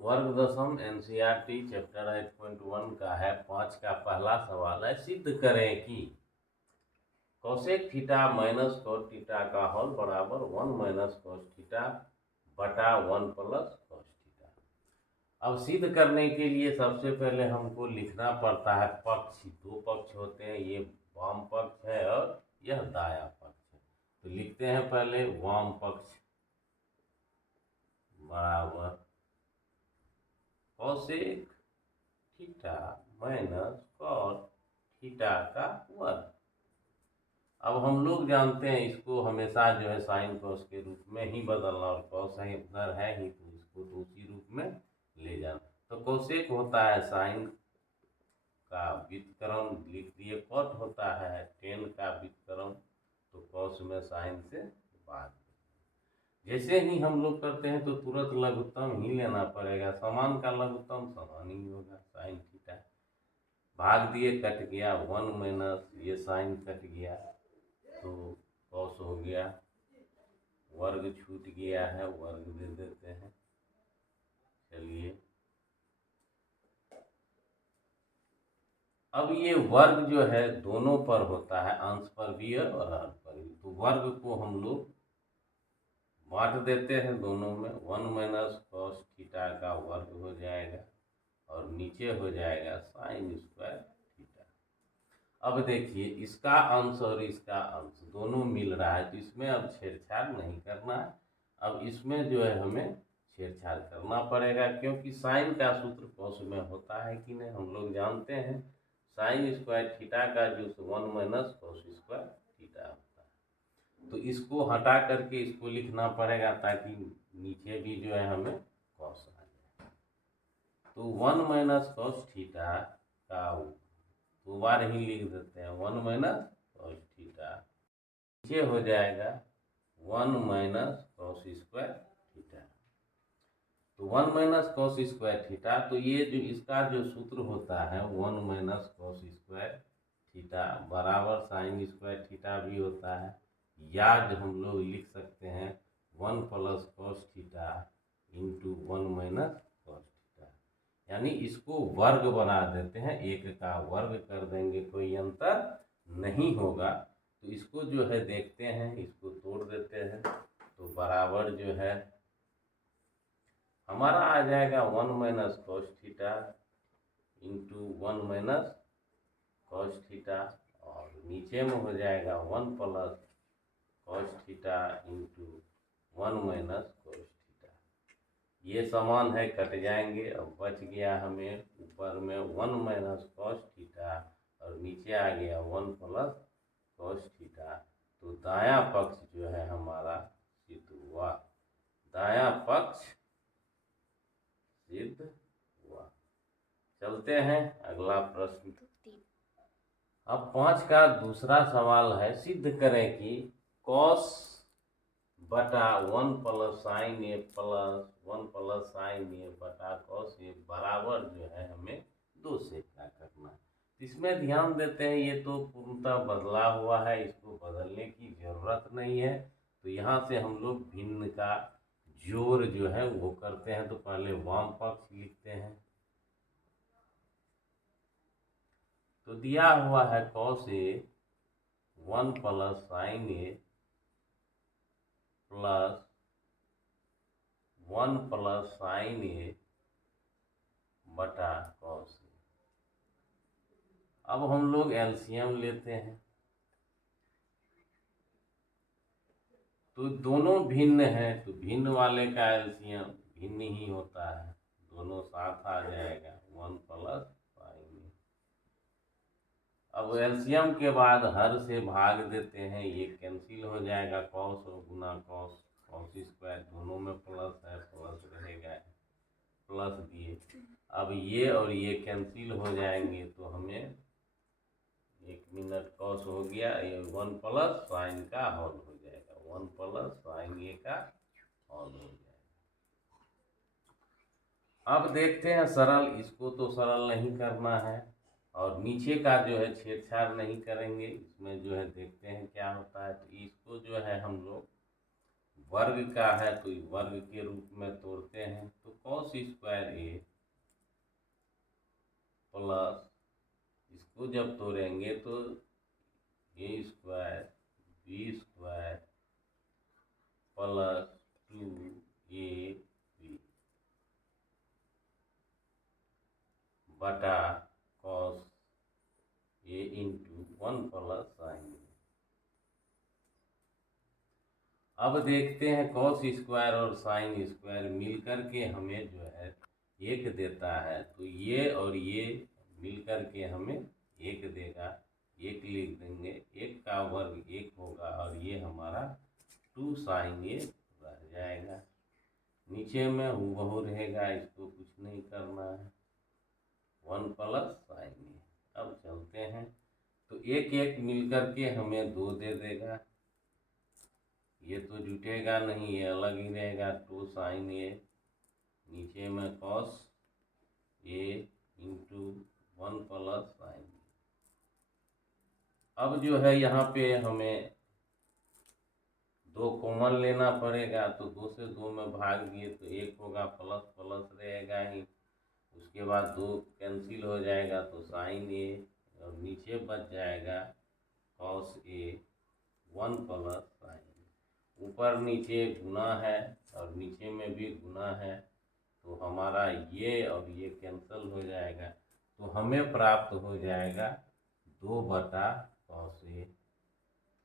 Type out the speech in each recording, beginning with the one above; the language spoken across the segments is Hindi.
वर्ग दशम एनसीईआरटी चैप्टर 8.1 का है 5 का पहला सवाल है, सिद्ध करें कि cosec theta minus cos theta का होल बराबर 1 माइनस कोस थीटा बटा 1 प्लस कोस थीटा। अब सिद्ध करने के लिए सबसे पहले हमको लिखना पड़ता है पक्ष। दो पक्ष होते हैं, ये वाम पक्ष है और यह दाया पक्ष है। तो लिखते हैं पहले वाम पक्ष बराबर cosec theta minus cos theta का वर्ग। अब हम लोग जानते हैं इसको हमेशा जो है साइन कॉस के रूप में ही बदलना, और कॉस है उधर है ही तो इसको तो उसी रूप में ले जाना। तो कोसेक होता है साइन का व्युत्क्रम, लिख दिए। कॉट होता है टेन का व्युत्क्रम, तो कॉस में साइन से भाग। जैसे ही हम लोग करते हैं तो तुरंत लघुत्तम ही लेना पड़ेगा, समान का लघुत्तम समान ही होगा। साइन थीटा भाग दिए, कट गया 1 माइनस ये साइन कट गया तो कॉस हो गया, वर्ग छूट गया है, वर्ग दे देते हैं। चलिए अब ये वर्ग जो है दोनों पर होता है, अंश पर भी और हर पर भी। तो वर्ग को हम लोग बांट देते हैं दोनों में। 1 माइनस कॉस थीटा का वर्ग हो जाएगा और नीचे हो जाएगा साइन स्क्वायर थीटा। अब देखिए इसका अंश और इसका अंश दोनों मिल रहा है, तो इसमें अब छेड़छाड़ नहीं करना है। अब इसमें जो है हमें छेड़छाड़ करना पड़ेगा, क्योंकि साइन का सूत्र कॉस में होता है कि नहीं, हम लोग जानते हैं। साइन स्क्वायर थीटा का जो 1 माइनस कॉस स्क्वायर थीटा होता है। तो इसको हटा करके इसको लिखना पड़ेगा ताकि नीचे भी जो है हमें कॉस आ जाए। तो 1 माइनस कॉस थीटा का दो बार ही लिख देते हैं, 1 माइनस कॉस थीटा, नीचे हो जाएगा 1 माइनस कॉस स्क्वायर थीटा। तो 1 माइनस कॉस स्क्वायर थीटा, तो ये जो इसका जो सूत्र होता है 1 माइनस कॉस स्क्वायर थीटा बराबर साइन स्क्वायर थीटा भी होता है, या जो हम लोग लिख सकते हैं 1 plus cos theta into 1 minus cos theta. यानी इसको वर्ग बना देते हैं, एक का वर्ग कर देंगे, कोई अंतर नहीं होगा। तो इसको जो है देखते हैं, इसको तोड़ देते हैं, तो बराबर जो है हमारा आ जाएगा 1 minus cos theta into 1 minus cos theta, और नीचे में हो जाएगा 1 plus cos theta into 1 minus cos theta. ये समान है, कट जाएंगे। अब बच गया हमें ऊपर में 1 माइनस कॉस थीटा और नीचे आ गया 1 प्लस कॉस थीटा। तो दायां पक्ष जो है हमारा सिद्ध हुआ, दायां पक्ष सिद्ध हुआ। चलते हैं अगला प्रश्न। अब 5 का दूसरा सवाल है, सिद्ध करें कि कॉस बटा 1 plus sine A plus 1 plus sine ए बटा कॉस ए बराबर जो है हमें 2 से क्या करना है। इसमें ध्यान देते हैं ये तो पूर्णतः बदला हुआ है, इसको बदलने की जरूरत नहीं है। तो यहाँ से हम लोग भिन्न का जोड़ जो है वो करते हैं। तो पहले वाम पक्ष लिखते हैं, तो दिया हुआ है cos A 1 plus sine A plus 1 plus sine ए बटा कॉस ए। अब हम लोग एलसीएम लेते हैं, तो दोनों भिन्न है, तो भिन्न वाले का एलसीएम भिन्न ही होता है, दोनों साथ आ जाएगा 1 प्लस साइन ए। अब एलसीएम के बाद हर से भाग देते हैं, ये कैंसिल हो जाएगा, कॉस और गुना कॉस, कॉस स्क्वायर दोनों में प्लस है, प्लस रहेगा, प्लस दिए। अब ये और ये कैंसिल हो जाएंगे, तो हमें 1 मिनट कॉस हो गया, ये 1 प्लस साइन का होल हो जाएगा, 1 प्लस साइन ए का होल हो जाएगा। अब देखते हैं सरल, इसको तो सरल नहीं करना है और नीचे का जो है छेड़छाड़ नहीं करेंगे, इसमें जो है देखते हैं क्या होता है। तो इसको जो है हम लोग वर्ग का है तो वर्ग के रूप में तोड़ते हैं, तो cos स्क्वायर ए प्लस इसको जब तोड़ेंगे तो A square B square plus 2ab बटा cos A into 1 plus sine A. अब देखते हैं cos स्क्वायर और साइन स्क्वायर मिलकर के हमें जो है 1 देता है, तो ये और ये मिलकर के हमें 1 देगा, 1 लिख देंगे, 1 का वर्ग 1 होगा और ये हमारा 2 साइन ए रह जाएगा। नीचे में हूबहू रहेगा, इसको कुछ नहीं करना है, 1 प्लस साइन ए। अब चलते हैं तो 1 1 मिलकर के हमें 2 दे देगा, ये तो जुटेगा नहीं, ये अलग ही रहेगा, 2 साइन ए, नीचे में cos A into 1 plus sine A. अब जो है यहाँ पे हमें 2 कॉमन लेना पड़ेगा, तो 2 से 2 में भाग दिए तो 1 होगा, प्लस प्लस रहेगा ही, उसके बाद 2 कैंसिल हो जाएगा तो साइन ए और नीचे बच जाएगा cos ए 1 प्लस साइन ए। ऊपर नीचे गुना है और नीचे में भी गुना है, तो हमारा ये और ये कैंसिल हो जाएगा, तो हमें प्राप्त हो जाएगा 2 बटा cos ए।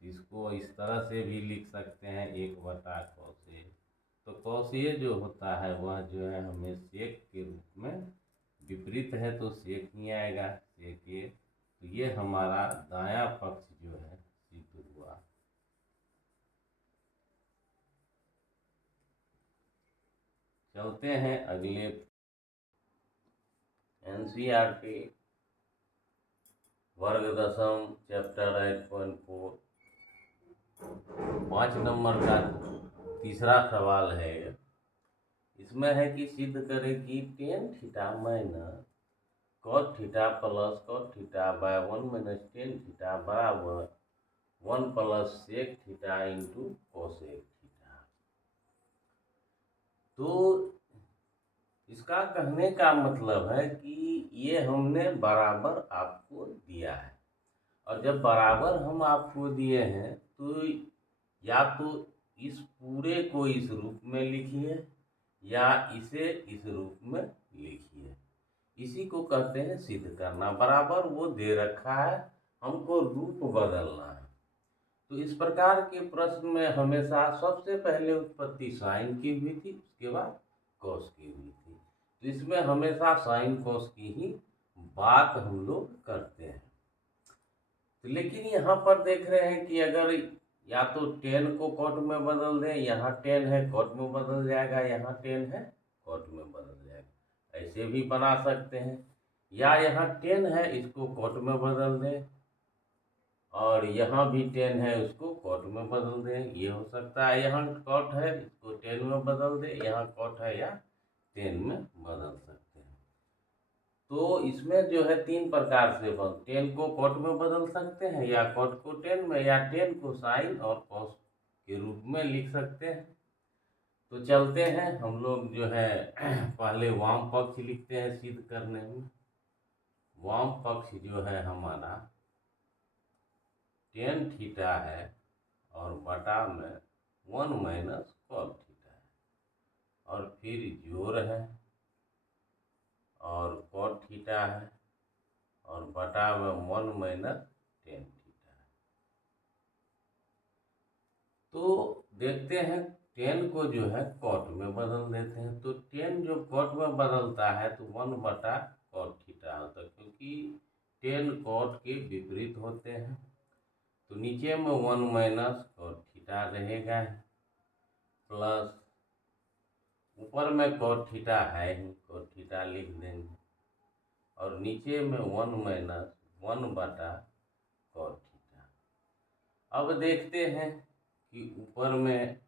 इसको इस तरह से भी लिख सकते हैं 1 बटा cos ए। तो cos ए जो होता है वह जो है हमें सेक के रूप में, विपरीत है तो सेक ही आएगा, सेक ए। तो ये हमारा दायां पक्ष जो है सिद्ध हुआ। चलते हैं अगले एनसीईआरटी वर्ग दशम चैप्टर 8.4 5 नंबर का तीसरा सवाल है। इसमें है कि सिद्ध करें कि tan theta minus cot theta plus cot theta by 1 minus tan theta बराबर 1 plus sec theta into cosec theta. तो इसका कहने का मतलब है कि ये हमने बराबर आपको दिया है, और जब बराबर हम आपको दिए हैं तो या तो इस पूरे को इस रूप में लिखिए या इसे इस रूप में लिखिए। इसी को कहते हैं सिद्ध करना। बराबर वो दे रखा है, हमको रूप बदलना है। तो इस प्रकार के प्रश्न में हमेशा सबसे पहले उत्पत्ति साइन की हुई थी, उसके बाद कॉस की हुई थी। तो इसमें हमेशा साइन कॉस की ही बात हम लोग करते हैं। तो लेकिन यहाँ पर देख रहे हैं कि अगर या तो टेन को कॉट में बदल दें, यहाँ टेन है कॉट में बदल जाएगा, यहाँ टेन है कॉट में बदल जाएगा, ऐसे भी बना सकते हैं। या यहाँ टेन है इसको कॉट में बदल दें, और यहाँ भी टेन है उसको कॉट में बदल दें, ये हो सकता है। यहाँ कॉट है इसको टेन में बदल दें, यहाँ कॉट है या टेन में बदल सकते हैं। तो इसमें जो है 3 प्रकार से टेन को कॉट में बदल सकते हैं, या कॉट को टेन में, या टेन को साइन और कॉस के रूप में लिख सकते हैं। तो चलते हैं हम लोग जो है पहले वाम पक्ष लिखते हैं सिद्ध करने में। वाम पक्ष जो है हमारा टेन थीटा है और बटा में 1 माइनस कॉट थीटा है, और फिर जोड़ है और कॉट थीटा है और बटा में 1 माइनस टेन थीटा है। तो देखते हैं टेन को जो है कॉट में बदल देते हैं। तो टेन जो कॉट में बदलता है तो 1 बटा कॉट थीटा होता है, क्योंकि टेन कॉट के विपरीत होते हैं। तो नीचे में 1 माइनस कॉट थीटा रहेगा, प्लस ऊपर में कॉट थीटा है ही, कॉट थीटा लिख देंगे, और नीचे में 1 माइनस 1 बटा कॉट थीटा। अब देखते हैं कि ऊपर में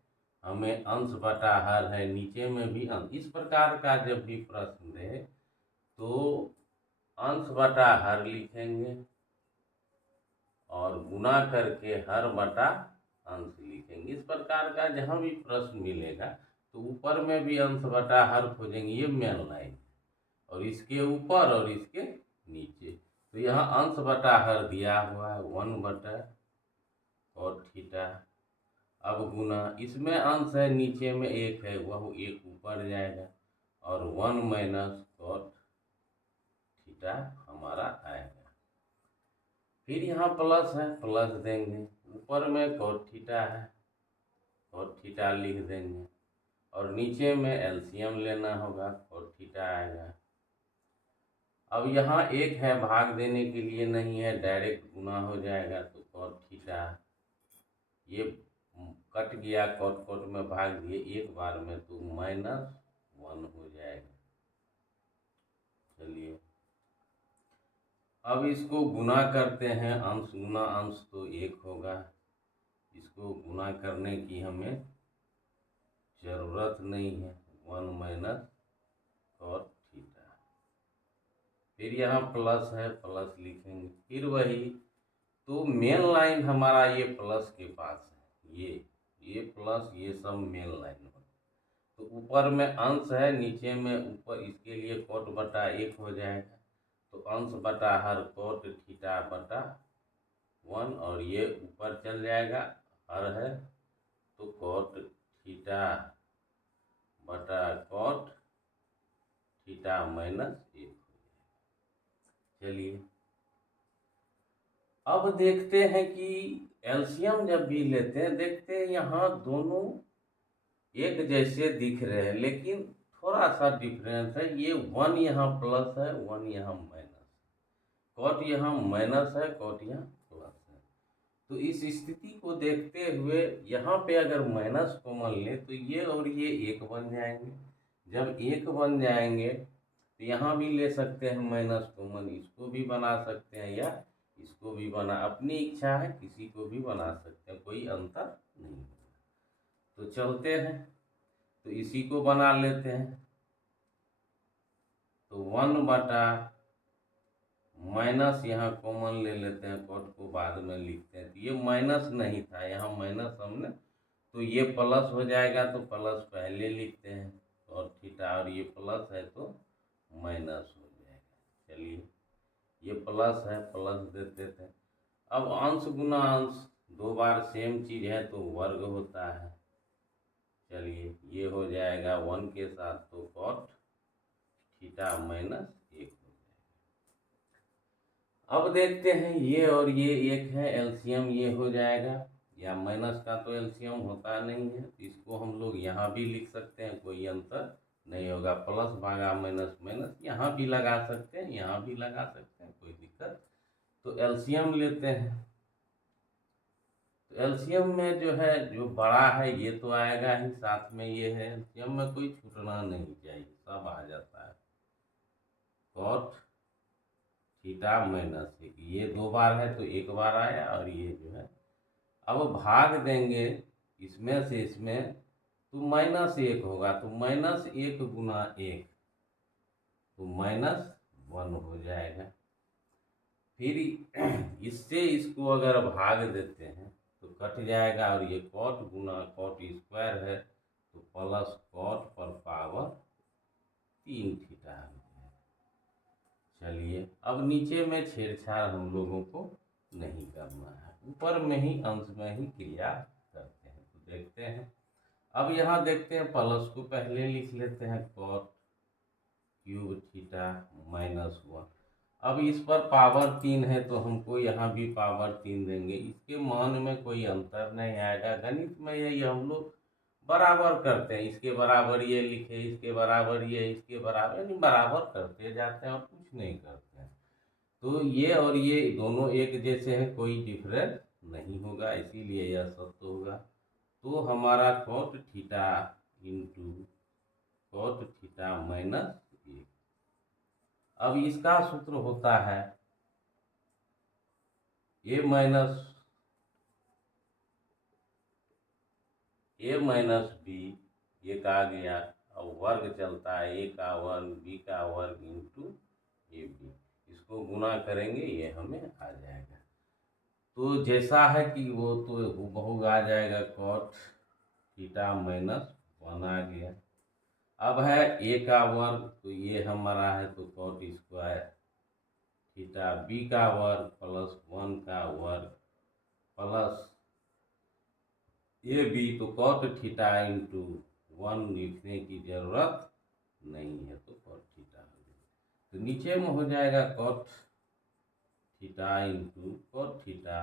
हमें अंश बटा हर है, नीचे में भी अंश। इस प्रकार का जब भी प्रश्न दे तो अंश बटा हर लिखेंगे और गुना करके हर बटा अंश लिखेंगे। इस प्रकार का जहाँ भी प्रश्न मिलेगा तो ऊपर में भी अंश बटा हर खोजेंगे, ये मेन लाइन, और इसके ऊपर और इसके नीचे। तो यहाँ अंश बटा हर दिया हुआ है 1 बटा cot थीटा। अब गुना, इसमें अंश है, नीचे में 1 है, वह 1 ऊपर जाएगा और 1 माइनस cot थीटा हमारा आएगा। फिर यहाँ प्लस है, प्लस देंगे, ऊपर में cot थीटा है, cot थीटा लिख देंगे और नीचे में एलसीएम लेना होगा, cot थीटा आएगा। अब यहाँ 1 है, भाग देने के लिए नहीं है, डायरेक्ट गुना हो जाएगा, तो cot थीटा, ये कट गया, cot cot में भाग दिए एक बार में, तो -1 हो जाएगा। चलिए अब इसको गुना करते हैं, अंश गुना अंश तो 1 होगा, इसको गुना करने की हमें ज़रूरत नहीं है, 1 माइनस cot थीटा। फिर यहाँ प्लस है, प्लस लिखेंगे, फिर वही, तो मेन लाइन हमारा ये प्लस के पास है, ये प्लस, ये सब मेन लाइन हो। तो ऊपर में अंश है, नीचे में ऊपर, इसके लिए cot बटा 1 हो जाएगा, तो अंश बटा हर cot थीटा बटा 1, और ये ऊपर चल जाएगा, हर है तो cot थीटा बटा cot थीटा -1 हो जाएगा। चलिए अब देखते हैं कि एलसीएम जब भी लेते हैं, देखते हैं यहाँ दोनों एक जैसे दिख रहे हैं, लेकिन थोड़ा सा डिफरेंस है, ये 1 यहाँ प्लस है, 1 यहाँ माइनस, cot यहाँ माइनस है, cot यहाँ प्लस है। तो इस स्थिति को देखते हुए यहाँ पे अगर माइनस कॉमन ले तो ये और ये 1 बन जाएंगे। जब 1 बन जाएंगे तो यहाँ भी ले सकते हैं माइनस कॉमन, इसको भी बना सकते हैं या इसको भी बना, अपनी इच्छा है, किसी को भी बना सकते हैं, कोई अंतर नहीं होगा। तो चलते हैं, तो इसी को बना लेते हैं, तो 1 बटा माइनस यहाँ कॉमन ले लेते हैं, cot को बाद में लिखते हैं, तो ये माइनस नहीं था, यहाँ माइनस हमने, तो ये प्लस हो जाएगा, तो प्लस पहले लिखते हैं cot थीटा, और ये प्लस है तो माइनस हो जाएगा। चलिए ये प्लस है, प्लस देते थे। अब अंश गुना अंश 2 बार सेम चीज़ है तो वर्ग होता है। चलिए ये हो जाएगा 1 के साथ, तो cot थीटा -1 हो जाएगा। अब देखते हैं ये और ये 1 है, एलसीएम ये हो जाएगा, या माइनस का तो एलसीएम होता नहीं है, इसको हम लोग यहाँ भी लिख सकते हैं, कोई अंतर नहीं होगा, प्लस भागा माइनस माइनस, यहाँ भी लगा सकते हैं, यहाँ भी लगा सकते हैं, कोई दिक्कत। तो एलसीएम लेते हैं, तो एलसीएम में जो है, जो बड़ा है ये तो आएगा ही, साथ में ये है, एलसीएम में कोई छूटना नहीं चाहिए, सब आ जाता है। cot थीटा -1, ये 2 बार है तो 1 बार आया, और ये जो है, अब भाग देंगे इसमें से इसमें, तो -1 होगा, तो -1 गुना 1, तो -1 हो जाएगा। फिर इससे इसको अगर भाग देते हैं तो कट जाएगा, और ये cot गुना cot स्क्वायर है, तो प्लस cot पर पावर 3 थीटा हो जाएगा। चलिए अब नीचे में छेड़छाड़ हम लोगों को नहीं करना है, ऊपर में ही अंश में ही क्रिया करते हैं। तो देखते हैं, अब यहाँ देखते हैं, प्लस को पहले लिख लेते हैं, cot क्यूब थीटा -1। अब इस पर पावर 3 है तो हमको यहाँ भी पावर 3 देंगे, इसके मान में कोई अंतर नहीं आएगा। गणित में यही हम लोग बराबर करते हैं, इसके बराबर ये लिखे, इसके बराबर ये, इसके बराबर, यानी बराबर करते जाते हैं और कुछ नहीं करते हैं। तो ये और ये दोनों एक जैसे हैं, कोई डिफरेंस नहीं होगा, इसीलिए यह सत्य होगा। तो हमारा cot theta into cot theta -1। अब इसका सूत्र होता है a माइनस बी, ये का आ गया, अब वर्ग चलता है, a का वर्ग b का वर्ग इंटू ए बी, इसको गुना करेंगे ये हमें आ जाएगा। तो जैसा है कि वो तो हूबहू आ जाएगा, कॉट थीटा माइनस 1 आ गया। अब है ए का वर्ग, तो ये हमारा है तो कॉट स्क्वायर थीटा बी का वर्ग प्लस 1 का वर्ग प्लस ए बी, तो कॉट थीटा इंटू 1 लिखने की जरूरत नहीं है, तो कॉट थीटा हो गया। तो नीचे में हो जाएगा cot theta into cot theta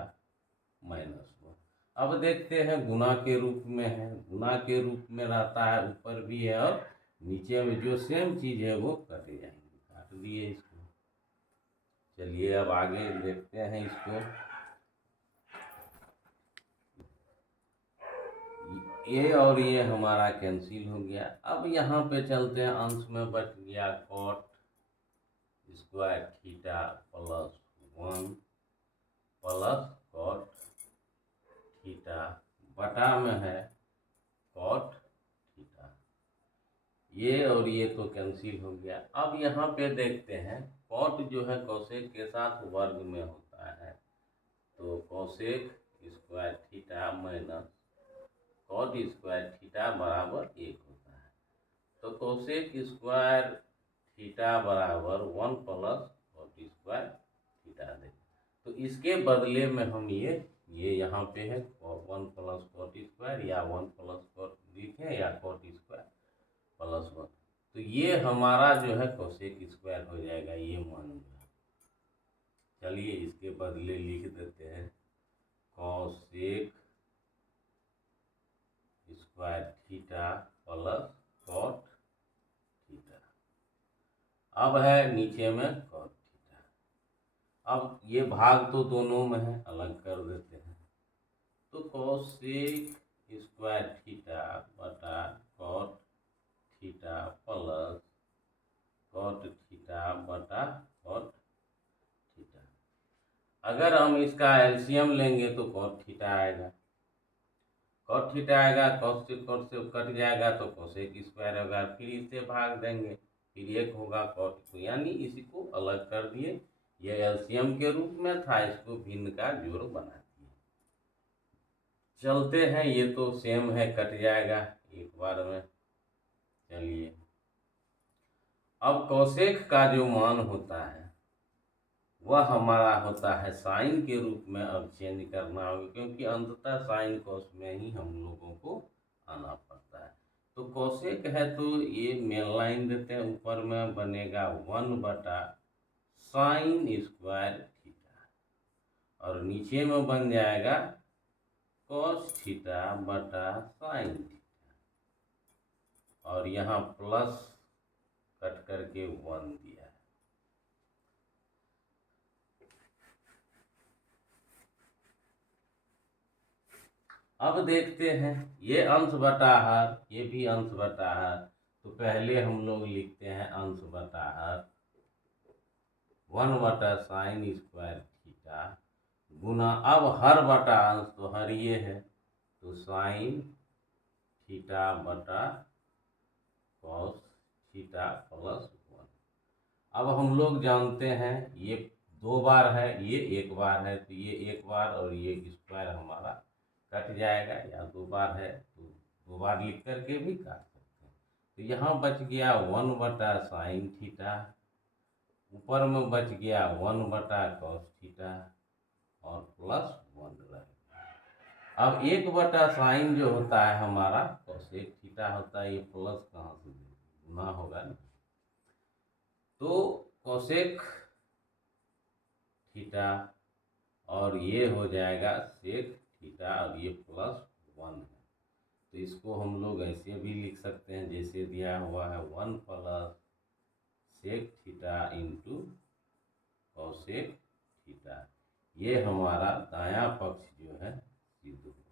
minus 1। अब देखते हैं गुना के रूप में है, गुना के रूप में रहता है, ऊपर भी है और नीचे में जो सेम चीज है वो कटे जाएंगे, काट दिए इसको। चलिए अब आगे देखते हैं इसको। ये और ये हमारा कैंसिल हो गया। अब यहाँ पे चलते हैं, अंश में बच गया cot square theta plus 1 plus cot theta बटा में है कॉट थीटा। ये और ये तो कैंसिल हो गया। अब यहाँ पे देखते हैं, कॉट जो है कोसेक के साथ वर्ग में होता है, तो cosec square theta minus cot square theta बराबर 1 होता है। तो कोसेक स्क्वायर थीटा बराबर 1 प्लस कॉट स्क्वायर थीटा दे। तो इसके बदले में हम ये यहाँ पे है 1 प्लस कॉट स्क्वायर, या 1 प्लस कॉट लिखें, या कॉट स्क्वायर प्लस 1। तो ये हमारा जो है कोसेक स्क्वायर हो जाएगा, ये मान लिया। चलिए इसके बदले लिख देते हैं cosec square theta plus cot theta. अब है नीचे में कॉट थीटा। अब ये भाग तो दोनों में है, अलग कर देते हैं। तो कोसेक स्क्वायर थीटा बटा cot theta plus cot theta बटा कॉट थीटा। अगर हम इसका एलसीएम लेंगे तो कॉट थीटा आएगा, कॉट थीटा आएगा, कॉस से कॉट से कट जाएगा तो कोसेक स्क्वायर होगा, फिर इससे भाग देंगे, फिर एक होगा कॉट, तो यानी इसी को अलग कर दिए। ये एलसीएम के रूप में था, इसको भिन्न का जोड़ बना दिए। चलते हैं, ये तो सेम है, कट जाएगा एक बार में। चलिए अब कोसेक का जो मान होता है वह हमारा होता है साइन के रूप में। अब चेंज करना होगा, क्योंकि अंततः साइन कोस में ही हम लोगों को आना पड़ता है। तो कोसेक है तो ये मेन लाइन देते हैं, ऊपर में बनेगा 1 बटा साइन स्क्वायर थीटा, और नीचे में बन जाएगा कॉस थीटा बटा साइन थीटा, और यहाँ प्लस कट करके 1 दिया है। अब देखते हैं, ये अंश बटा हर, ये भी अंश बटा हर, तो पहले हम लोग लिखते हैं अंश बटा हर 1 बटा साइन स्क्वायर थीटा गुना, अब हर बटा अंश, तो हर ये है, तो साइन थीटा बटा कॉस थीटा प्लस 1। अब हम लोग जानते हैं ये 2 बार है, ये 1 बार है, तो ये 1 बार और ये स्क्वायर हमारा कट जाएगा, या 2 बार है तो 2 बार लिख करके भी काट सकते हैं। तो यहाँ बच गया 1 बटा साइन थीटा, ऊपर में बच गया 1 बटा कॉस थीटा और प्लस 1 रहेगा। अब 1 बटा साइन जो होता है हमारा कोसेक थीटा होता है, ये प्लस कहाँ से गुना होगा ना, तो कोसेक थीटा और ये हो जाएगा सेक थीटा, और ये प्लस 1 है, तो इसको हम लोग ऐसे भी लिख सकते हैं जैसे दिया हुआ है 1 plus sec theta into cosec theta. ये हमारा दायां पक्ष जो है सिद्ध हुआ।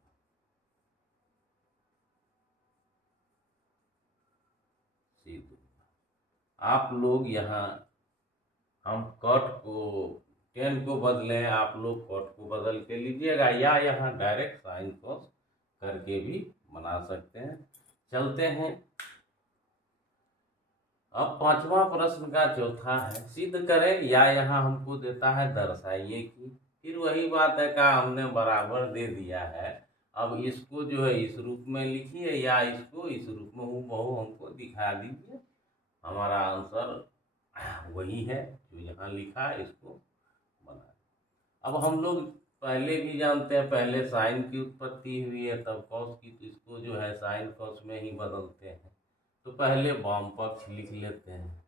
आप लोग यहाँ हम कॉट को 10 को बदलें, आप लोग कॉट को बदल के लीजिएगा, या यहाँ डायरेक्ट साइन कॉस करके भी बना सकते हैं। चलते हैं, अब 5वां प्रश्न का चौथा है, सिद्ध करें, या यहाँ हमको देता है दर्शाइए कि फिर वही बात है का हमने बराबर दे दिया है। अब इसको जो है इस रूप में लिखिए या इसको इस रूप में हूबहू हमको दिखा दीजिए, हमारा आंसर वही है जो यहाँ लिखा है, इसको बना। अब हम लोग पहले भी जानते हैं, पहले साइन की उत्पत्ति हुई है तब कॉस की, तो इसको जो है साइन कॉस में ही बदलते हैं। तो पहले वाम पक्ष लिख लेते हैं।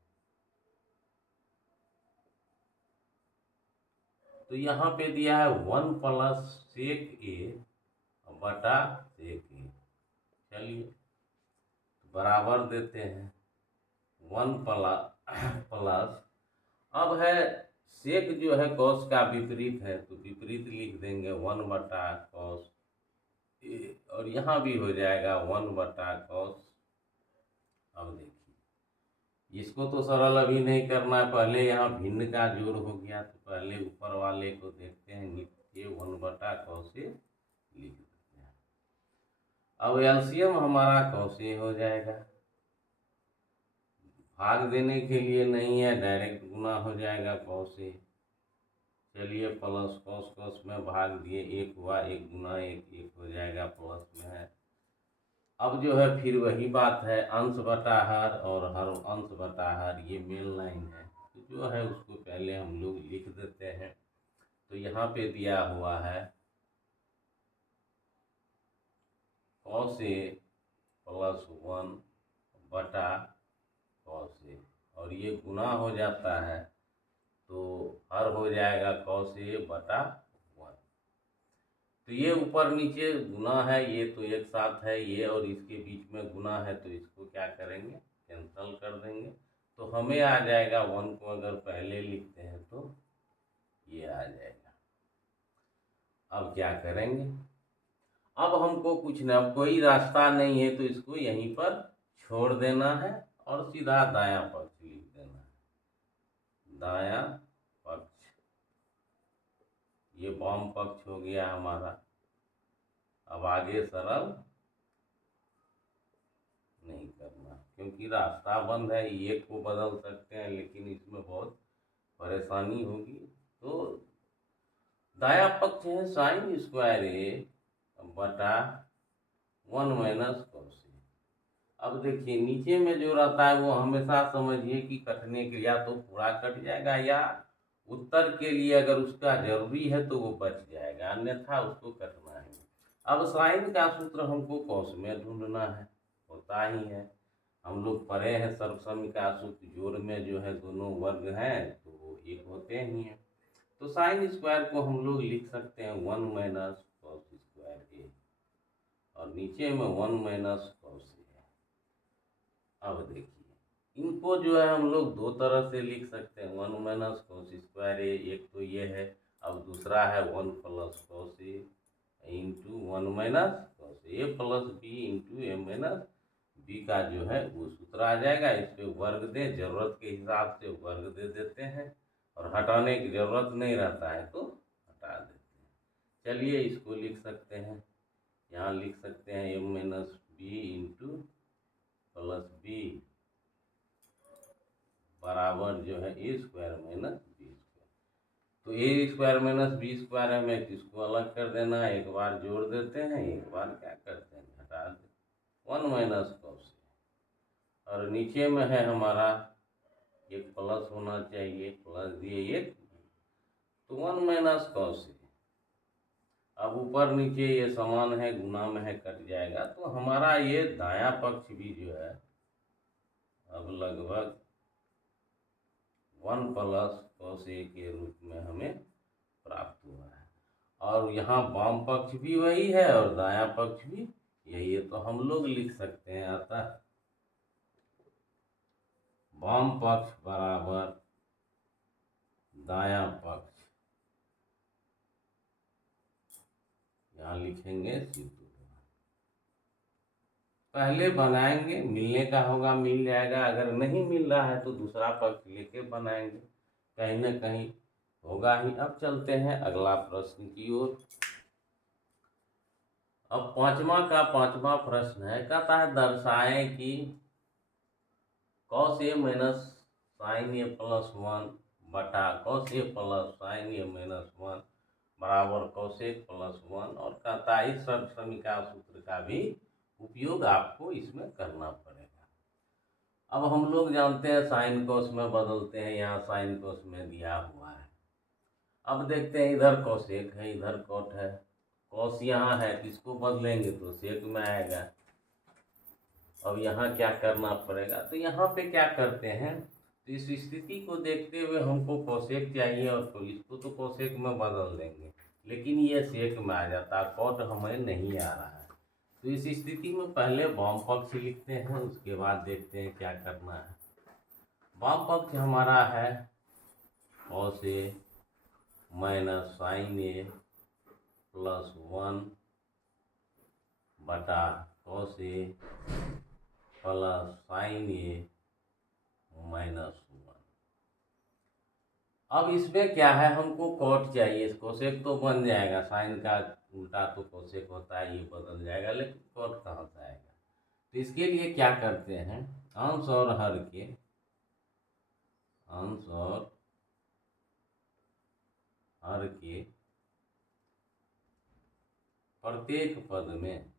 तो यहाँ पे दिया है 1 प्लस सेक ए बटा सेक ए। चलिए बराबर देते हैं 1 प्लस अब है सेक जो है कॉस का विपरीत है, तो विपरीत लिख देंगे 1 बटा कॉस ए, और यहाँ भी हो जाएगा 1 बटा कॉस। अब देखिए इसको तो सरल अभी नहीं करना है, पहले यहाँ भिन्न का जोड़ हो गया, तो पहले ऊपर वाले को देखते हैं, नीचे 1 बटा कॉस ए लिख देते हैं। अब एलसीएम हमारा कॉस ए हो जाएगा, भाग देने के लिए नहीं है, डायरेक्ट गुना हो जाएगा कॉस ए। चलिए प्लस कॉस कॉस में भाग दिए, एक हुआ, एक गुना एक हो जाएगा, प्लस में है। अब जो है फिर वही बात है, अंश बटा हर और हर अंश बटा हर, ये मेन लाइन है, तो जो है उसको पहले हम लोग लिख देते हैं। तो यहाँ पे दिया हुआ है कॉस ए प्लस 1 बटा कॉस ए, और ये गुना हो जाता है तो हर हो जाएगा कॉस ए बटा 1। तो ये ऊपर नीचे गुना है, ये तो एक साथ है, ये और इसके बीच में गुना है, तो इसको क्या करेंगे, कैंसल कर देंगे। तो हमें आ जाएगा 1 को अगर पहले लिखते हैं तो ये आ जाएगा। अब क्या करेंगे, अब हमको कुछ ना, अब कोई रास्ता नहीं है, तो इसको यहीं पर छोड़ देना है और सीधा दायां पक्ष लिख देना है। दायां पक्ष, ये वाम पक्ष हो गया हमारा। अब आगे सरल नहीं करना, क्योंकि रास्ता बंद है, ये को बदल सकते हैं लेकिन इसमें बहुत परेशानी होगी। तो दाया पक्ष है साइन स्क्वायर ए बटा 1 माइनस कॉस ए। अब देखिए नीचे में जो रहता है वो हमेशा समझिए कि कटने के, या तो पूरा कट जाएगा या उत्तर के लिए अगर उसका जरूरी है तो वो बच जाएगा, अन्यथा उसको कटना है। अब साइन का सूत्र हमको कॉस में ढूंढना है, होता ही है, हम लोग पढ़े हैं सर्वसम का सूत्र, जोड़ में जो है दोनों वर्ग हैं तो वो एक होते ही हैं। तो साइन स्क्वायर को हम लोग लिख सकते हैं 1 माइनस कॉस स्क्वायर ए, और नीचे में 1 माइनस कॉस ए है। अब देखिए इनको जो है हम लोग दो तरह से लिख सकते हैं, 1 माइनस कॉस स्क्वायर ए, एक तो ये है, अब दूसरा है 1 plus cos A into 1 minus cos A plus B into A minus B का जो है वो सूत्र आ जाएगा। इस पे वर्ग दे, जरूरत के हिसाब से वर्ग दे देते हैं, और हटाने की जरूरत नहीं रहता है तो हटा देते हैं। चलिए इसको लिख सकते हैं, यहाँ लिख सकते हैं A minus B into plus B बराबर जो है A square minus B square. तो A square minus B square है, हमें किसको अलग कर देना है, एक बार जोड़ देते हैं, एक बार क्या करते हैं हटा देते हैं, 1 माइनस कॉस, और नीचे में है हमारा एक प्लस होना चाहिए, प्लस दिए एक, तो 1 माइनस कॉस। अब ऊपर नीचे ये समान है, गुना में है, कट जाएगा, तो हमारा ये दायां पक्ष भी जो है अब लगभग 1 प्लस कॉस ए के रूप में हमें प्राप्त हुआ है। और यहाँ वाम पक्ष भी वही है और दायां पक्ष भी यही है, तो हम लोग लिख सकते हैं अतः वाम पक्ष बराबर दायां पक्ष, यहाँ लिखेंगे C2। पहले बनाएंगे, मिलने का होगा मिल जाएगा, अगर नहीं मिल रहा है तो दूसरा पक्ष लेके बनाएंगे, कहीं ना कहीं होगा ही। अब चलते हैं अगला प्रश्न की ओर। अब पांचवा प्रश्न है, कहता है दर्शाएं कि cos A minus sine A plus 1 बटा cos A plus sine A minus 1 बराबर कोसेक प्लस 1, और कहता है इस समीकरण सूत्र का भी उपयोग आपको इसमें करना पड़ेगा। अब हम लोग जानते हैं साइन कोस में बदलते हैं, यहाँ साइन कोस में दिया हुआ है। अब देखते हैं इधर कोसेक है, इधर कोट है, कोस यहाँ है, किसको बदलेंगे तो सेक में आएगा। अब यहाँ क्या करना पड़ेगा, तो यहाँ पे क्या करते हैं, तो इस स्थिति को देखते हुए हमको कोसेक चाहिए और तो इसको तो कोसेक में बदल देंगे, लेकिन ये सेक में आ जाता है, कोट हमें नहीं आ रहा है। तो इस स्थिति में पहले वाम पक्ष लिखते हैं, उसके बाद देखते हैं क्या करना है। वाम पक्ष हमारा है cos A minus sine A plus 1 बटा cos A plus sine A minus 1। अब इसमें क्या है, हमको कॉट चाहिए, कोसेक तो बन जाएगा, साइन का उल्टा तो कोसेक होता है, ये बदल जाएगा, लेकिन कॉट कहाँ से आएगा। तो इसके लिए क्या करते हैं, अंश और हर के, अंश और हर के प्रत्येक पद में,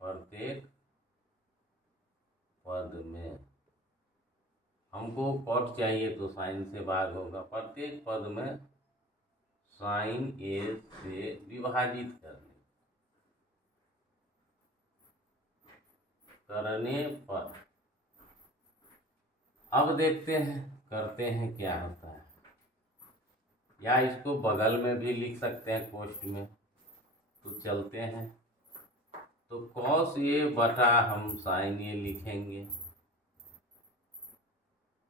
प्रत्येक पद में हमको कॉट चाहिए तो साइन से भाग होगा, प्रत्येक पद में साइन ए से विभाजित करने पर अब देखते हैं करते हैं क्या होता है, या इसको बगल में भी लिख सकते हैं कोष्ठ में, तो चलते हैं। तो कॉस ए बटा हम साइन ए लिखेंगे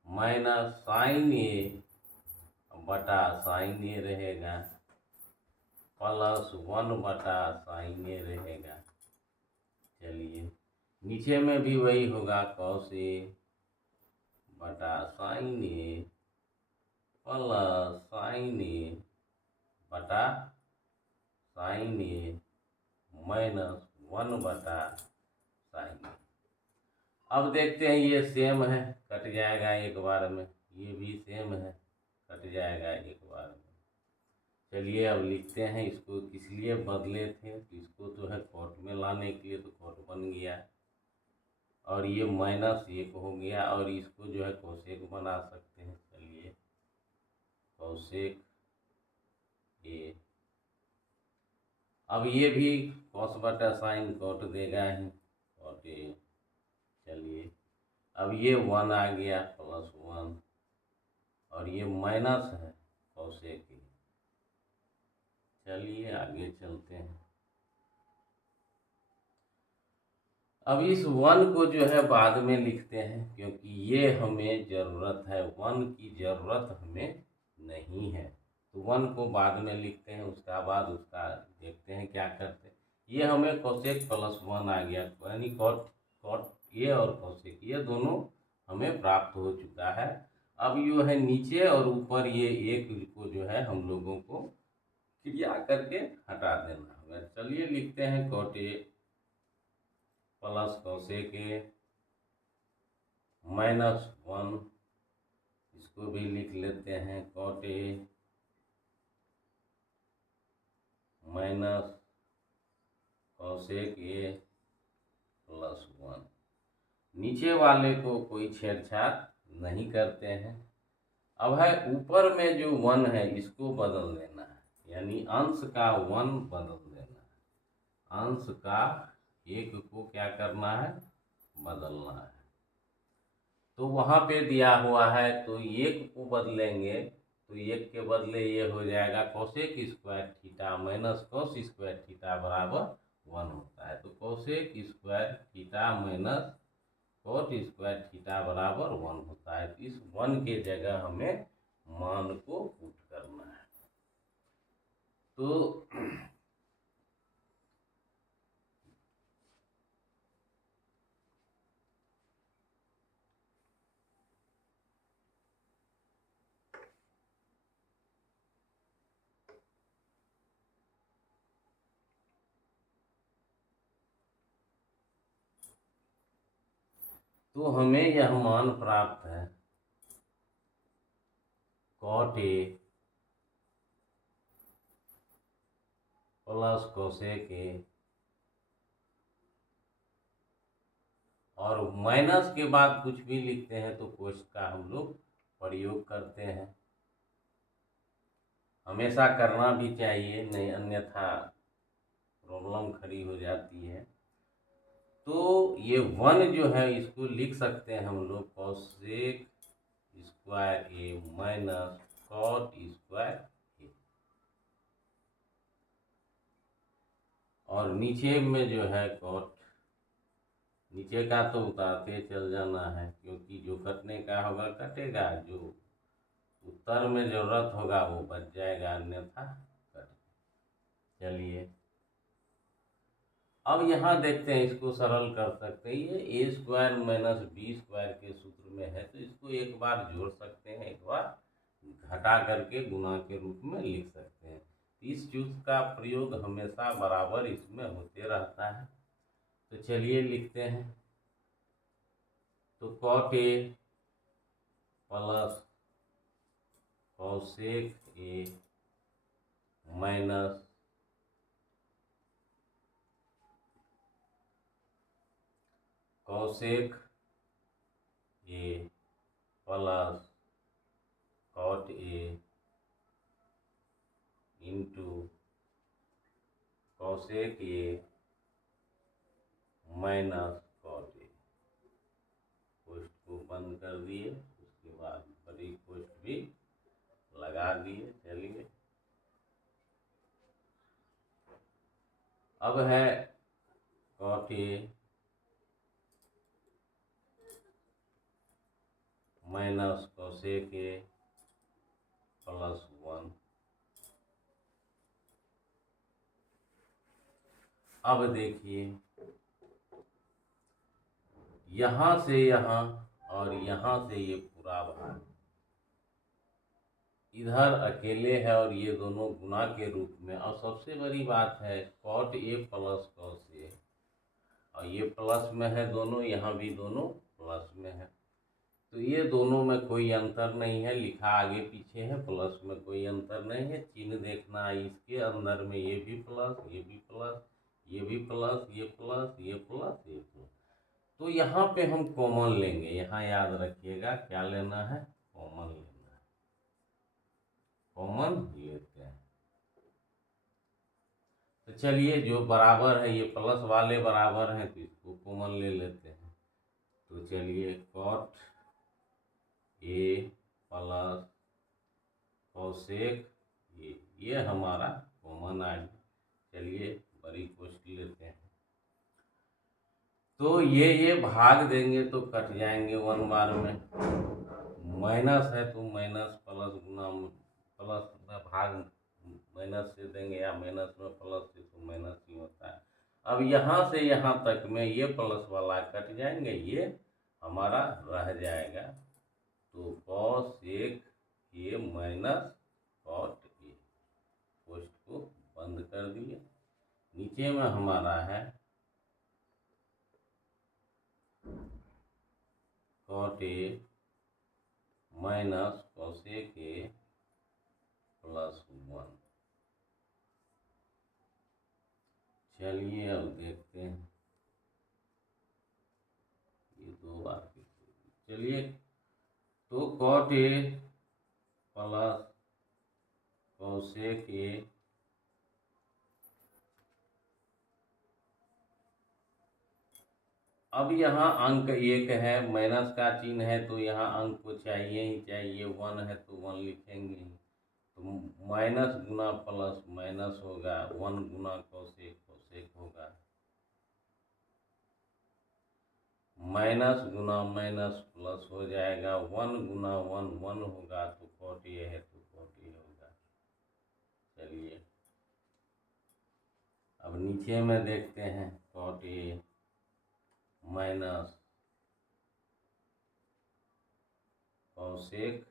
माइनस साइन ए बटा साइन ए रहेगा प्लस 1 बटा साइन ए रहेगा। चलिए नीचे में भी वही होगा, कॉस ए बटा साइन ए प्लस साइन ए बटा साइन ए माइनस 1 बटा साइन ए। अब देखते हैं ये सेम है, कट जाएगा एक बार में, ये भी सेम है, कट जाएगा एक बार में। चलिए अब लिखते हैं, इसको किस लिए बदले थे, तो इसको तो है कोट में लाने के लिए, तो कोट बन गया, और ये माइनस 1 हो गया, और इसको जो है कोसेक बना सकते हैं। चलिए कोसेक ए, अब ये भी कॉस बटा साइन कोट देगा ही, कोट ए। चलिए अब ये 1 आ गया प्लस 1, और ये माइनस है कोसेक ए। चलिए आगे चलते हैं। अब इस 1 को जो है बाद में लिखते हैं, क्योंकि ये हमें ज़रूरत है, 1 की ज़रूरत हमें नहीं है, तो 1 को बाद में लिखते हैं, उसका बाद उसका देखते हैं क्या करते हैं। ये हमें कोसेक प्लस 1 आ गया, यानी कॉट ये और कोसेक ये दोनों हमें प्राप्त हो चुका है। अब ये है नीचे और ऊपर, ये एक को जो है हम लोगों को क्रिया करके हटा देना होगा। चलिए लिखते हैं cot A plus cosec A minus 1, इसको भी लिख लेते हैं cot A minus cosec A plus 1। नीचे वाले को कोई छेड़छाड़ नहीं करते हैं। अब है ऊपर में जो 1 है इसको बदल देना है, यानी अंश का 1 बदल देना है, अंश का 1 को क्या करना है, बदलना है। तो वहाँ पे दिया हुआ है, तो 1 को बदलेंगे, तो 1 के बदले ये हो जाएगा cosec square theta minus cos square theta बराबर 1 होता है। तो cosec square theta minus cot square theta बराबर 1 होता है। तो इस 1 के जगह हमें मान को पुट करना है। तो हमें यह मान प्राप्त है, cot A plus cosec A, और माइनस के बाद कुछ भी लिखते हैं तो कोष्ट का हम लोग प्रयोग करते हैं, हमेशा करना भी चाहिए, नहीं अन्यथा प्रॉब्लम खड़ी हो जाती है। तो ये 1 जो है इसको लिख सकते हैं हम लोग कोसेक स्क्वायर ए माइनस कॉट स्क्वायर ए, और नीचे में जो है कॉट, नीचे का तो उतारते चल जाना है क्योंकि जो कटने का होगा कटेगा, जो उत्तर में जरूरत होगा वो बच जाएगा, अन्यथा कट। चलिए अब यहाँ देखते हैं, इसको सरल कर सकते हैं। ये ए स्क्वायर माइनस बी स्क्वायर के सूत्र में है तो इसको एक बार जोड़ सकते हैं, एक बार घटा करके गुणा के रूप में लिख सकते हैं। इस सूत्र का प्रयोग हमेशा बराबर इसमें होते रहता है। तो चलिए लिखते हैं, तो cot A plus cosec A minus cosec A plus cot A into cosec A minus cot A. कोष्ठ को बंद कर दिए, उसके बाद बड़ी कोष्ठ भी लगा दिए। चलिए अब है cot A minus cosec A plus 1। अब देखिए यहाँ से यहाँ और यहाँ से ये पूरा भाग इधर अकेले है और ये दोनों गुना के रूप में। और सबसे बड़ी बात है cot A plus cos A, और ये प्लस में है दोनों, यहाँ भी दोनों प्लस में है, तो ये दोनों में कोई अंतर नहीं है, लिखा आगे पीछे है, प्लस में कोई अंतर नहीं है। चिन्ह देखना है इसके अंदर में, ये भी प्लस, ये भी प्लस, ये भी प्लस, ये प्लस, ये प्लस, ये प्लस। तो यहाँ पे हम कॉमन लेंगे, यहाँ याद रखिएगा क्या लेना है, कॉमन लेना है, कॉमन लेते हैं। तो चलिए जो बराबर है, ये प्लस वाले बराबर हैं तो इसको कॉमन ले लेते हैं। तो चलिए कॉट ए प्लस कोसेक ये हमारा कॉमन आ गया। चलिए बड़ी कोष्ठ लेते हैं, तो ये भाग देंगे तो कट जाएंगे 1 बार में, माइनस है तो माइनस प्लस गुना प्लस में भाग माइनस से देंगे, या माइनस में प्लस से तो माइनस ही होता है। अब यहाँ से यहाँ तक में ये प्लस वाला कट जाएंगे, ये हमारा रह जाएगा। तो cosec A minus cot A, कोष्ठ को बंद कर दिए। नीचे में हमारा है cot A minus cosec A plus 1। चलिए अब देखते हैं, ये 2 बार की। चलिए तो cot A plus cosec A अब यहाँ अंक 1 है, माइनस का चिन्ह है तो यहाँ अंक को चाहिए ही चाहिए, 1 है तो 1 लिखेंगे ही। तो माइनस गुना प्लस माइनस होगा, 1 गुना कोसेक कोसेक होगा, माइनस गुना माइनस प्लस हो जाएगा, 1 गुना 1 1 होगा, तो कॉट ए है तो कॉट ए होगा। चलिए अब नीचे में देखते हैं, cot A minus cosec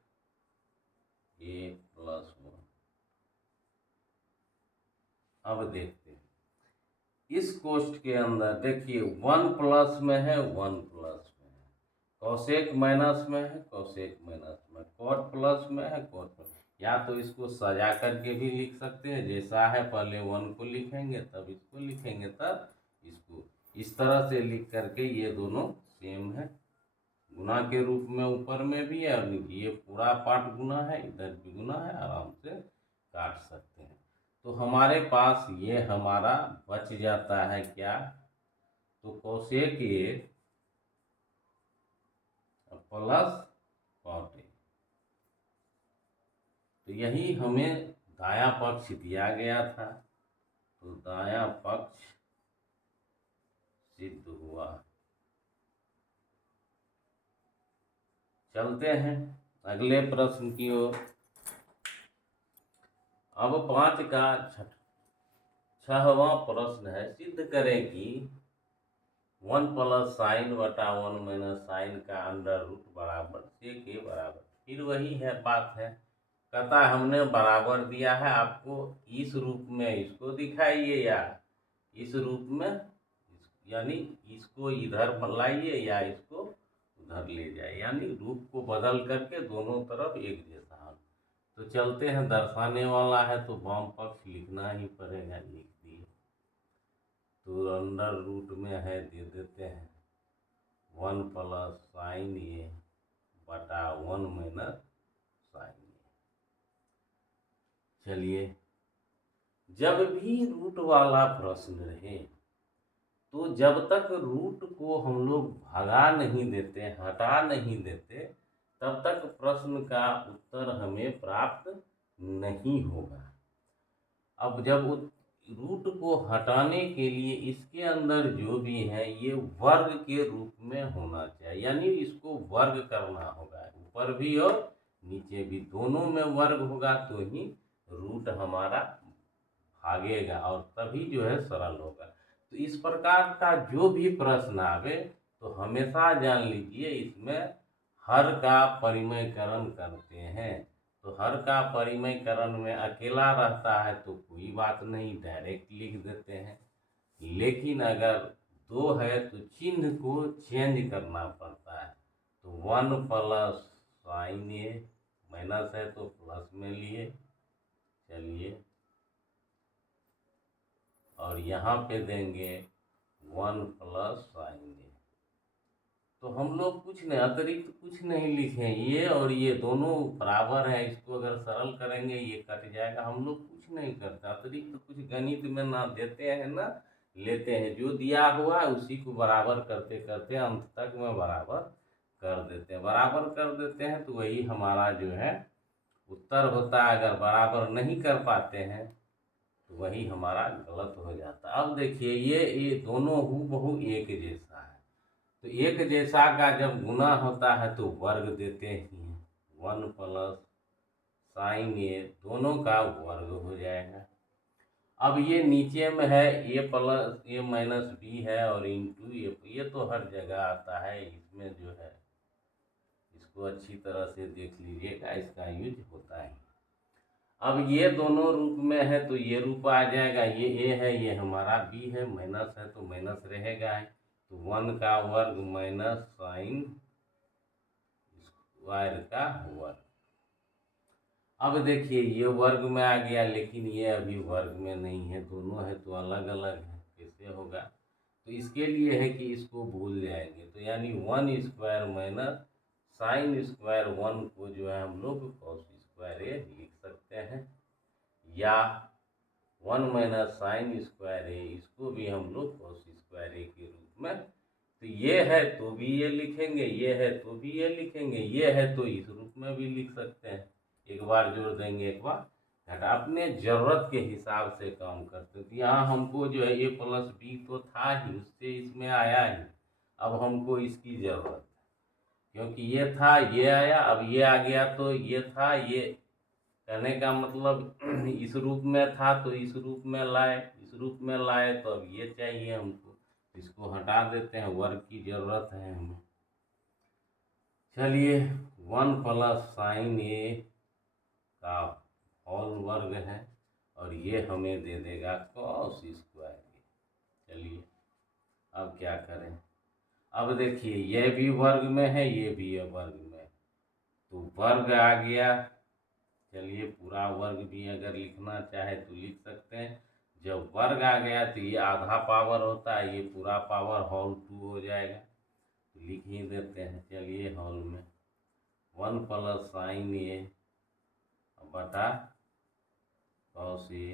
A plus 1। अब देखते हैं इस कोष्ठ के अंदर, देखिए 1 प्लस में है, 1 प्लस में है, कोसेक माइनस में है, कोसेक माइनस में, कॉट प्लस में है, कॉट प्लस। या तो इसको सजा करके भी लिख सकते हैं, जैसा है पहले 1 को लिखेंगे तब इसको लिखेंगे तब इसको, इस तरह से लिख करके ये दोनों सेम है, गुना के रूप में ऊपर में भी है और ये पूरा पार्ट गुना है, इधर भी गुना है, आराम से काट सकते हैं। तो हमारे पास ये हमारा बच जाता है क्या, तो cosec A plus cot A. तो यही हमें दायां पक्ष दिया गया था, तो दायां पक्ष सिद्ध हुआ। चलते हैं अगले प्रश्न की ओर। अब 5 का 6वां प्रश्न है, सिद्ध करें कि 1 प्लस साइन बटा 1 माइनस साइन का अंडर रूट बराबर सेक के बराबर। फिर वही है बात है, कहता है हमने बराबर दिया है आपको, इस रूप में इसको दिखाइए या इस रूप में, यानी इसको इधर लाइए या इसको उधर ले जाए, यानी रूप को बदल करके दोनों तरफ एक जैसा हो। तो चलते हैं, दर्शाने वाला है तो वाम पक्ष लिखना ही पड़ेगा, लिख दिए। तो अंडर रूट में है, दे देते हैं 1 प्लस साइन ए बटा 1 माइनस साइन ए। चलिए, जब भी रूट वाला प्रश्न रहे तो जब तक रूट को हम लोग भगा नहीं देते, हटा नहीं देते, तब तक प्रश्न का उत्तर हमें प्राप्त नहीं होगा। अब जब रूट को हटाने के लिए इसके अंदर जो भी है ये वर्ग के रूप में होना चाहिए, यानी इसको वर्ग करना होगा, ऊपर भी और नीचे भी दोनों में वर्ग होगा तो ही रूट हमारा भागेगा और तभी जो है सरल होगा। तो इस प्रकार का जो भी प्रश्न आवे तो हमेशा जान लीजिए इसमें हर का परिमयकरण करते हैं। तो हर का परिमयकरण में अकेला रहता है तो कोई बात नहीं, डायरेक्ट लिख देते हैं, लेकिन अगर दो है तो चिन्ह को चेंज करना पड़ता है। तो 1 प्लस साइन ए, माइनस है तो प्लस में लिए, चलिए, और यहाँ पे देंगे 1 प्लस साइन ए। तो हम लोग कुछ नहीं, अतिरिक्त कुछ नहीं लिखे, ये और ये दोनों बराबर है, इसको अगर सरल करेंगे ये कट जाएगा। हम लोग कुछ नहीं करते, अतिरिक्त कुछ गणित में ना देते हैं ना लेते हैं, जो दिया हुआ है उसी को बराबर करते करते अंत तक में बराबर कर देते हैं। बराबर कर देते हैं तो वही हमारा जो है उत्तर होता है। अगर बराबर नहीं कर पाते हैं तो वही हमारा गलत हो जाता है। अब देखिए ये दोनों हूबहू एक जैसा है, तो एक जैसा का जब गुना होता है तो वर्ग देते ही हैं। 1 प्लस साइन ए दोनों का वर्ग हो जाएगा। अब ये नीचे में है ए प्लस ए माइनस बी है और इंटू ये तो हर जगह आता है, इसमें जो है इसको अच्छी तरह से देख लीजिएगा, इसका यूज होता है। अब ये दोनों रूप में है तो ये रूप आ जाएगा, ये ए है ये हमारा बी है, माइनस है तो माइनस रहेगा, तो 1 का वर्ग माइनस साइन स्क्वायर का वर्ग। अब देखिए ये वर्ग में आ गया, लेकिन ये अभी वर्ग में नहीं है, दोनों है तो अलग अलग है, कैसे होगा। तो इसके लिए है कि इसको भूल जाएंगे, तो यानी 1 स्क्वायर माइनस साइन स्क्वायर 1 को जो है हम लोग कॉस स्क्वायर ए लिख सकते हैं, या 1 माइनस साइन स्क्वायर ए इसको भी हम लोग कॉस स्क्वायर ए के रूप में। तो ये है तो भी ये लिखेंगे, ये है तो भी ये लिखेंगे, ये है तो इस रूप में भी लिख सकते हैं। एक बार जोड़ देंगे एक बार घटा, अपने ज़रूरत के हिसाब से काम करते हैं। तो यहाँ हमको जो है ए प्लस बी तो था ही, उससे इसमें आया ही, अब हमको इसकी ज़रूरत है क्योंकि ये था ये आया, अब ये आ गया तो ये था, ये कहने का मतलब इस रूप में था तो इस रूप में लाए, इस रूप में लाए तो अब ये चाहिए हमको, इसको हटा देते हैं, वर्ग की ज़रूरत है हमें। चलिए 1 प्लस साइन ए का होल वर्ग है और ये हमें दे देगा कॉस स्क्वायर ए। चलिए अब क्या करें, अब देखिए यह भी वर्ग में है ये भी है वर्ग में, तो वर्ग आ गया। चलिए पूरा वर्ग भी अगर लिखना चाहे तो लिख सकते हैं। जब वर्ग आ गया तो ये आधा पावर होता है, ये पूरा पावर होल 2 हो जाएगा, तो लिख ही देते हैं। चलिए होल में 1 प्लस साइन ए बटा कॉस ए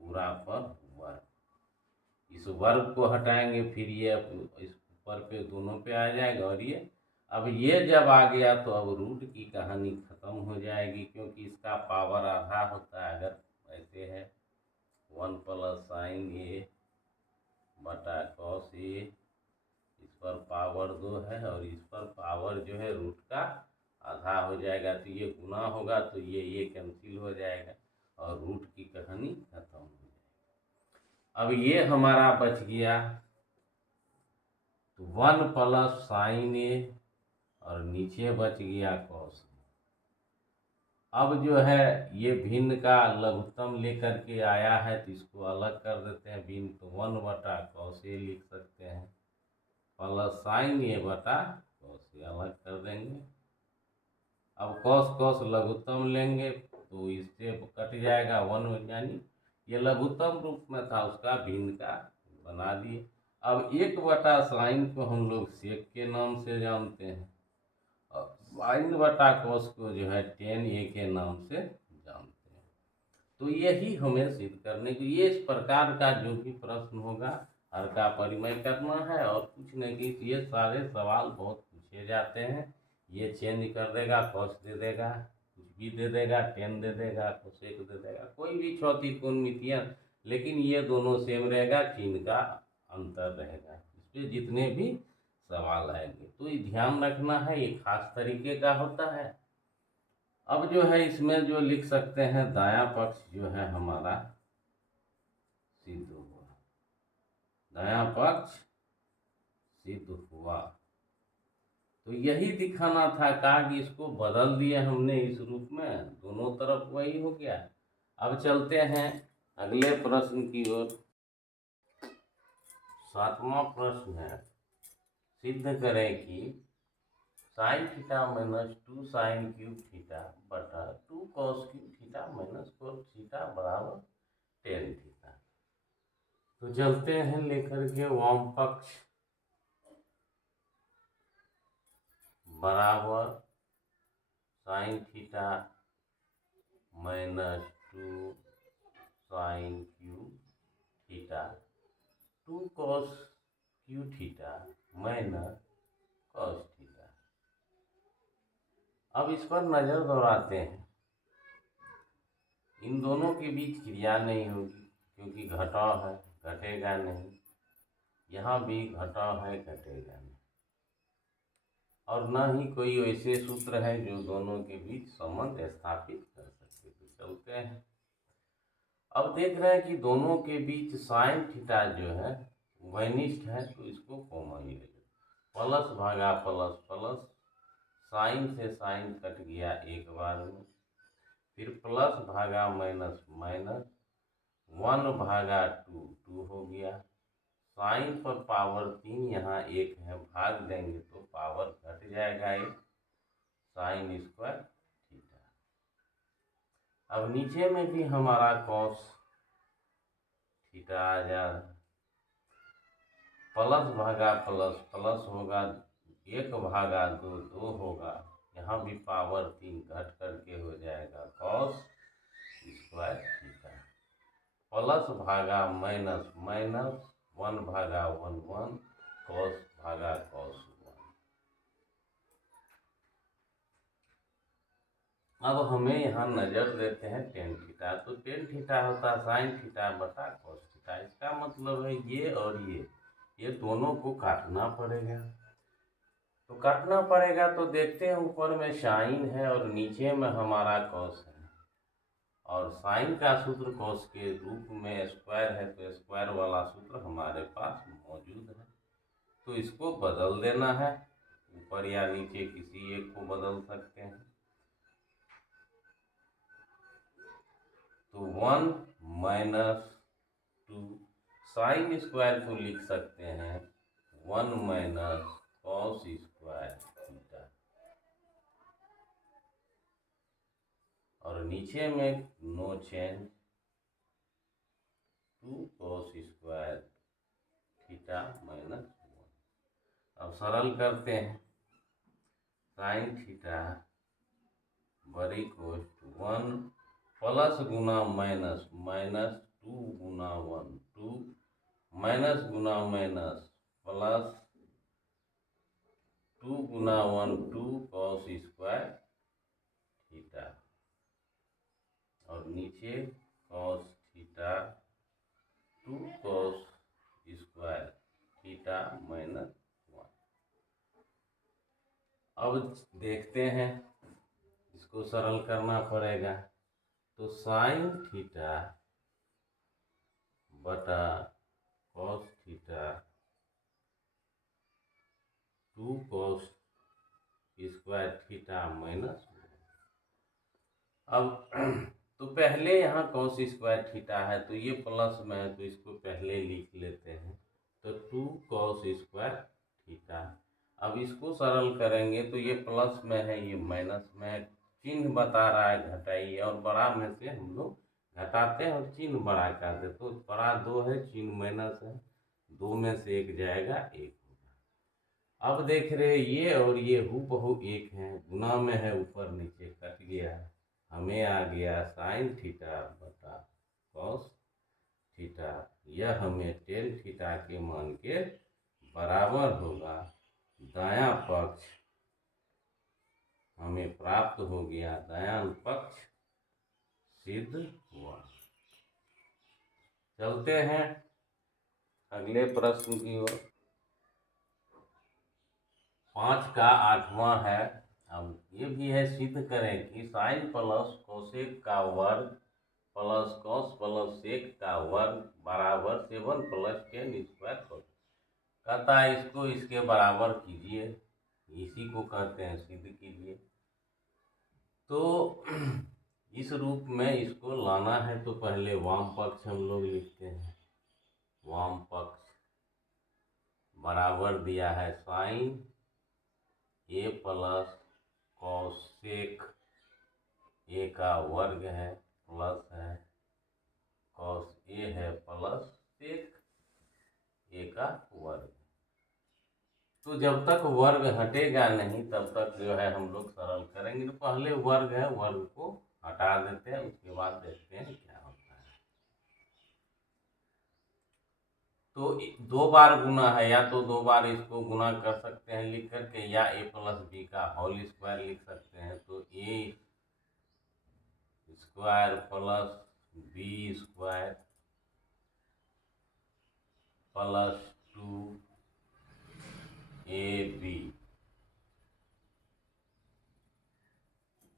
पूरा पर वर्ग। इस वर्ग को हटाएंगे फिर ये इस ऊपर पे दोनों पे आ जाएगा, और ये अब ये जब आ गया तो अब रूट की कहानी खत्म हो जाएगी, क्योंकि इसका पावर आधा होता है। अगर ऐसे है 1 प्लस साइन ए बटा कॉस ए, इस पर पावर 2 है और इस पर पावर जो है रूट का आधा हो जाएगा, तो ये गुना होगा तो ये कैंसिल हो जाएगा और रूट की कहानी खत्म हो जाएगी। अब ये हमारा बच गया 1 प्लस साइन ए और नीचे बच गया कॉस। अब जो है ये भिन्न का लघुत्तम लेकर के आया है तो इसको अलग कर देते हैं भिन्न, तो 1 बटा कॉस ए लिख सकते हैं प्लस साइन ए बटा कॉस ए अलग कर देंगे। अब कॉस कॉस लघुत्तम लेंगे तो इससे कट जाएगा 1, यानी ये लघुत्तम रूप में था उसका भिन्न का बना दिए। अब 1 बटा साइन को हम लोग सेक के नाम से जानते हैं और साइन बटा कॉस को जो है टेन ए के नाम से जानते हैं। तो यही हमें सिद्ध करने के लिए इस प्रकार का जो भी प्रश्न होगा हर का परिमय करना है और कुछ नहीं कि ये सारे सवाल बहुत पूछे जाते हैं। ये चेंज कर देगा, कॉस दे देगा, कुछ भी दे देगा, टेन दे देगा, कोसेक दे देगा, कोई भी चौथी कोणमितियाँ, लेकिन ये दोनों सेम रहेगा, चिन्ह का अंतर रहेगा। इस पर जितने भी सवाल आएंगे तो ये ध्यान रखना है, ये खास तरीके का होता है। अब जो है इसमें जो लिख सकते हैं दायां पक्ष जो है हमारा सिद्ध हुआ, दायां पक्ष सिद्ध हुआ। तो यही दिखाना था, कहा कि इसको बदल दिया हमने इस रूप में, दोनों तरफ वही हो गया। अब चलते हैं अगले प्रश्न की ओर। 7वां प्रश्न है, सिद्ध करें कि sine theta minus 2 sine cube theta बटा 2 cos cube theta minus cos theta बराबर टेन थीटा। तो चलते हैं लेकर के वाम पक्ष बराबर sine theta minus 2 sine cube theta 2 cos cube theta minus cos theta. अब इस पर नज़र दौड़ाते हैं, इन दोनों के बीच क्रिया नहीं होगी क्योंकि घटाव है, घटेगा नहीं, यहाँ भी घटाव है, घटेगा नहीं, और न ही कोई वैसे सूत्र है जो दोनों के बीच संबंध स्थापित कर सकते। तो चलते हैं, अब देख रहे हैं कि दोनों के बीच साइन थीटा जो है वैनिष्ठ है, तो इसको कॉमन ले लो, प्लस भागा प्लस प्लस, साइन से साइन कट गया एक बार में, फिर प्लस भागा माइनस माइनस, 1 भागा 2 2 हो गया, साइन पर पावर 3 यहाँ 1 है, भाग देंगे तो पावर घट जाएगा 1, साइन स्क्वायर थीटा। अब नीचे में भी हमारा कॉस थीटा आ जा, प्लस भागा प्लस प्लस होगा, 1 भागा 2 2 होगा, यहाँ भी पावर 3 घट करके हो जाएगा कॉस स्क्वायर थीटा, प्लस भागा माइनस माइनस, 1 भागा 1 1, कॉस भागा कॉस 1। अब हमें यहाँ नज़र देते हैं टेन थीटा, तो टेन थीटा होता साइन थीटा बटा कॉस थीटा। इसका मतलब है ये और ये दोनों को काटना पड़ेगा। तो काटना पड़ेगा तो देखते हैं, ऊपर में साइन है और नीचे में हमारा कॉस है, और साइन का सूत्र कॉस के रूप में स्क्वायर है, तो स्क्वायर वाला सूत्र हमारे पास मौजूद है, तो इसको बदल देना है, ऊपर या नीचे किसी एक को बदल सकते हैं। तो 1 माइनस 2 साइन स्क्वायर को लिख सकते हैं 1 माइनस कॉस स्क्वायर थीटा। और नीचे में no change 2 cos square theta minus 1। अब सरल करते हैं। साइन थीटा बड़ी कोस 1 प्लस गुना माइनस माइनस 2 गुना 1 2 माइनस गुना माइनस प्लस 2 गुना 1 2 cos स्क्वायर थीटा और नीचे cos theta 2 cos square theta minus 1। अब देखते हैं, इसको सरल करना पड़ेगा। तो साइन थीटा बटा cos theta 2 cos square theta minus 1। अब तो पहले यहाँ cos स्क्वायर थीटा है तो ये प्लस में है तो इसको पहले लिख लेते हैं। तो 2 cos स्क्वायर थीटा। अब इसको सरल करेंगे तो ये प्लस में है ये माइनस में है, चिन्ह बता रहा है घटाइए और बड़ा में से हम लोग घटाते हैं और चिन्ह बड़ा करते। तो बड़ा 2 है, चिन्ह माइनस है, 2 में से 1 जाएगा 1 होगा। अब देख रहे ये और ये हूबहू 1 है, गुना में है, ऊपर नीचे कट गया, हमें आ गया साइन थीटा बटा कॉस थीटा। यह हमें टेन थीटा के मान के बराबर होगा। दायां पक्ष हमें प्राप्त हो गया, दायां पक्ष सिद्ध हुआ। चलते हैं अगले प्रश्न की ओर। 5 का 8वां है। अब ये भी है, सिद्ध करें कि साइन प्लस कोसेक का वर्ग प्लस कॉस प्लस सेक का वर्ग बराबर 7 प्लस 10 स्क्वायर होता। कहता है इसको इसके बराबर कीजिए, इसी को कहते हैं सिद्ध कीजिए। तो इस रूप में इसको लाना है तो पहले वाम पक्ष हम लोग लिखते हैं। वाम पक्ष बराबर दिया है sine A plus cosec A का वर्ग है प्लस है कॉस ए है प्लस सेक ए का वर्ग। तो जब तक वर्ग हटेगा नहीं तब तक जो है हम लोग सरल करेंगे। तो पहले वर्ग है, वर्ग को हटा देते हैं, उसके बाद देखते हैं क्या होता है। तो 2 बार गुना है, या तो 2 बार इसको गुना कर सकते हैं लिख करके, या a प्लस बी का होल स्क्वायर लिख सकते हैं। तो a square plus B square plus 2ab,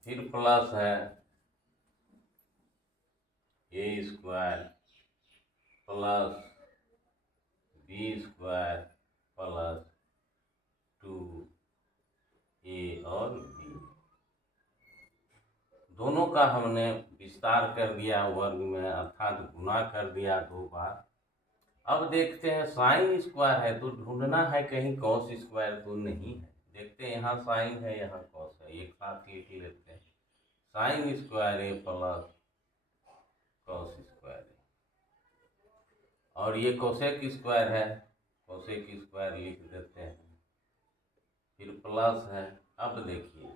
फिर प्लस है a square plus B square plus 2a और b। दोनों का हमने विस्तार कर दिया वर्ग में, अर्थात गुना कर दिया 2 बार। अब देखते हैं साइन स्क्वायर है तो ढूंढना है कहीं कॉस स्क्वायर तो नहीं है। देखते हैं, यहाँ साइन है यहाँ कॉस है, एक साथ लिख लेते हैं। साइन स्क्वायर ए प्लस कॉस स्क्वायर ए, और ये कोसेक स्क्वायर है, कोसेक स्क्वायर लिख देते हैं, फिर प्लस है। अब देखिए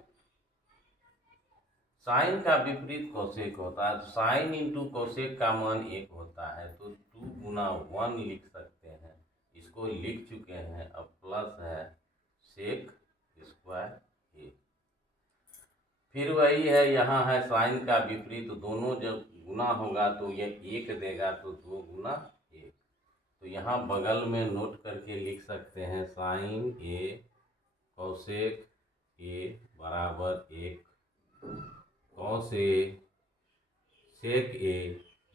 साइन का विपरीत कोसेक होता है, तो साइन इंटू कोसेक का मान 1 होता है, तो 2 गुना 1 लिख सकते हैं, इसको लिख चुके हैं। अब प्लस है सेक स्क्वायर ए, फिर वही है, यहाँ है साइन का विपरीत, तो दोनों जब गुना होगा तो ये 1 देगा, तो 2 गुना 1। तो यहाँ बगल में नोट करके लिख सकते हैं साइन ए कोसेक ए बराबर 1, कॉस ए सेक ए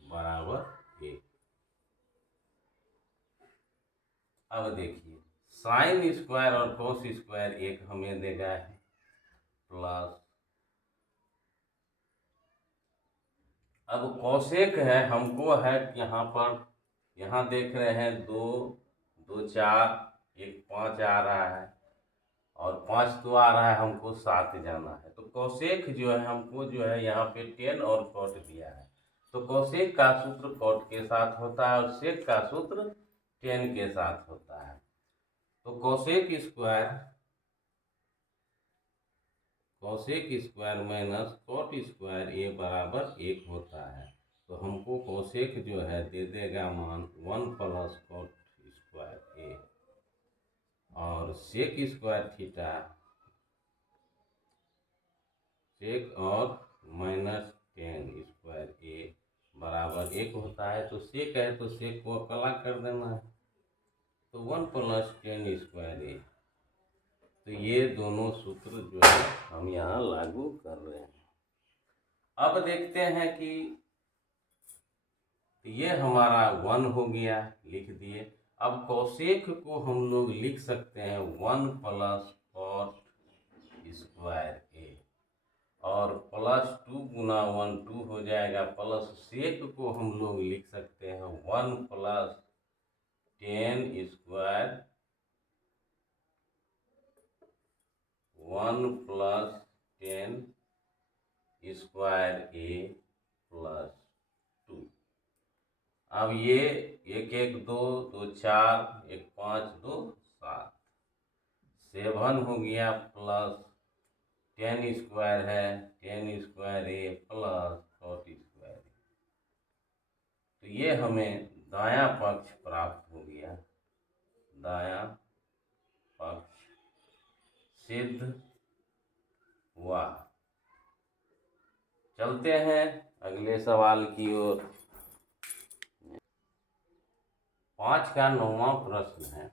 बराबर 1। अब देखिए साइन स्क्वायर और कॉस स्क्वायर 1 हमें देगा है प्लस, अब कॉसेक है हमको है यहाँ पर, यहाँ देख रहे हैं 2 2 4 1 5 आ रहा है, और 5 तो आ रहा है, हमको 7 जाना है। तो कोसेक जो है हमको जो है यहाँ पे 10 और कॉट दिया है, तो कोसेक का सूत्र कॉट के साथ होता है और सेक का सूत्र 10 के साथ होता है। तो cosec square minus cot square A बराबर 1 होता है। तो हमको कोसेक जो है दे देगा मान 1 प्लस कॉट स्क्वायर ए, और सेक स्क्वायर थीटा सेक और माइनस 10 स्क्वायर ए बराबर 1 होता है। तो सेक है तो सेक को अलग कर देना है, तो 1 प्लस 10 स्क्वायर ए। तो ये दोनों सूत्र जो है हम यहाँ लागू कर रहे हैं। अब देखते हैं कि ये हमारा 1 हो गया, लिख दिए। अब कोसेक को हम लोग लिख सकते हैं 1 प्लस कॉट स्क्वायर ए, और प्लस 2 गुना 1 2 हो जाएगा, प्लस सेक को हम लोग लिख सकते हैं 1 प्लस 10 स्क्वायर 1 प्लस 10 स्क्वायर ए प्लस 2। अब ये 1 1 2 2 4 1 5 2 7 7 हो गया, प्लस 10 स्क्वायर है 10 स्क्वायर ए प्लस कॉट स्क्वायर ए। तो ये हमें दायां पक्ष प्राप्त हो गया, दायां पक्ष सिद्ध हुआ। चलते हैं अगले सवाल की ओर। 5 का 9वां प्रश्न है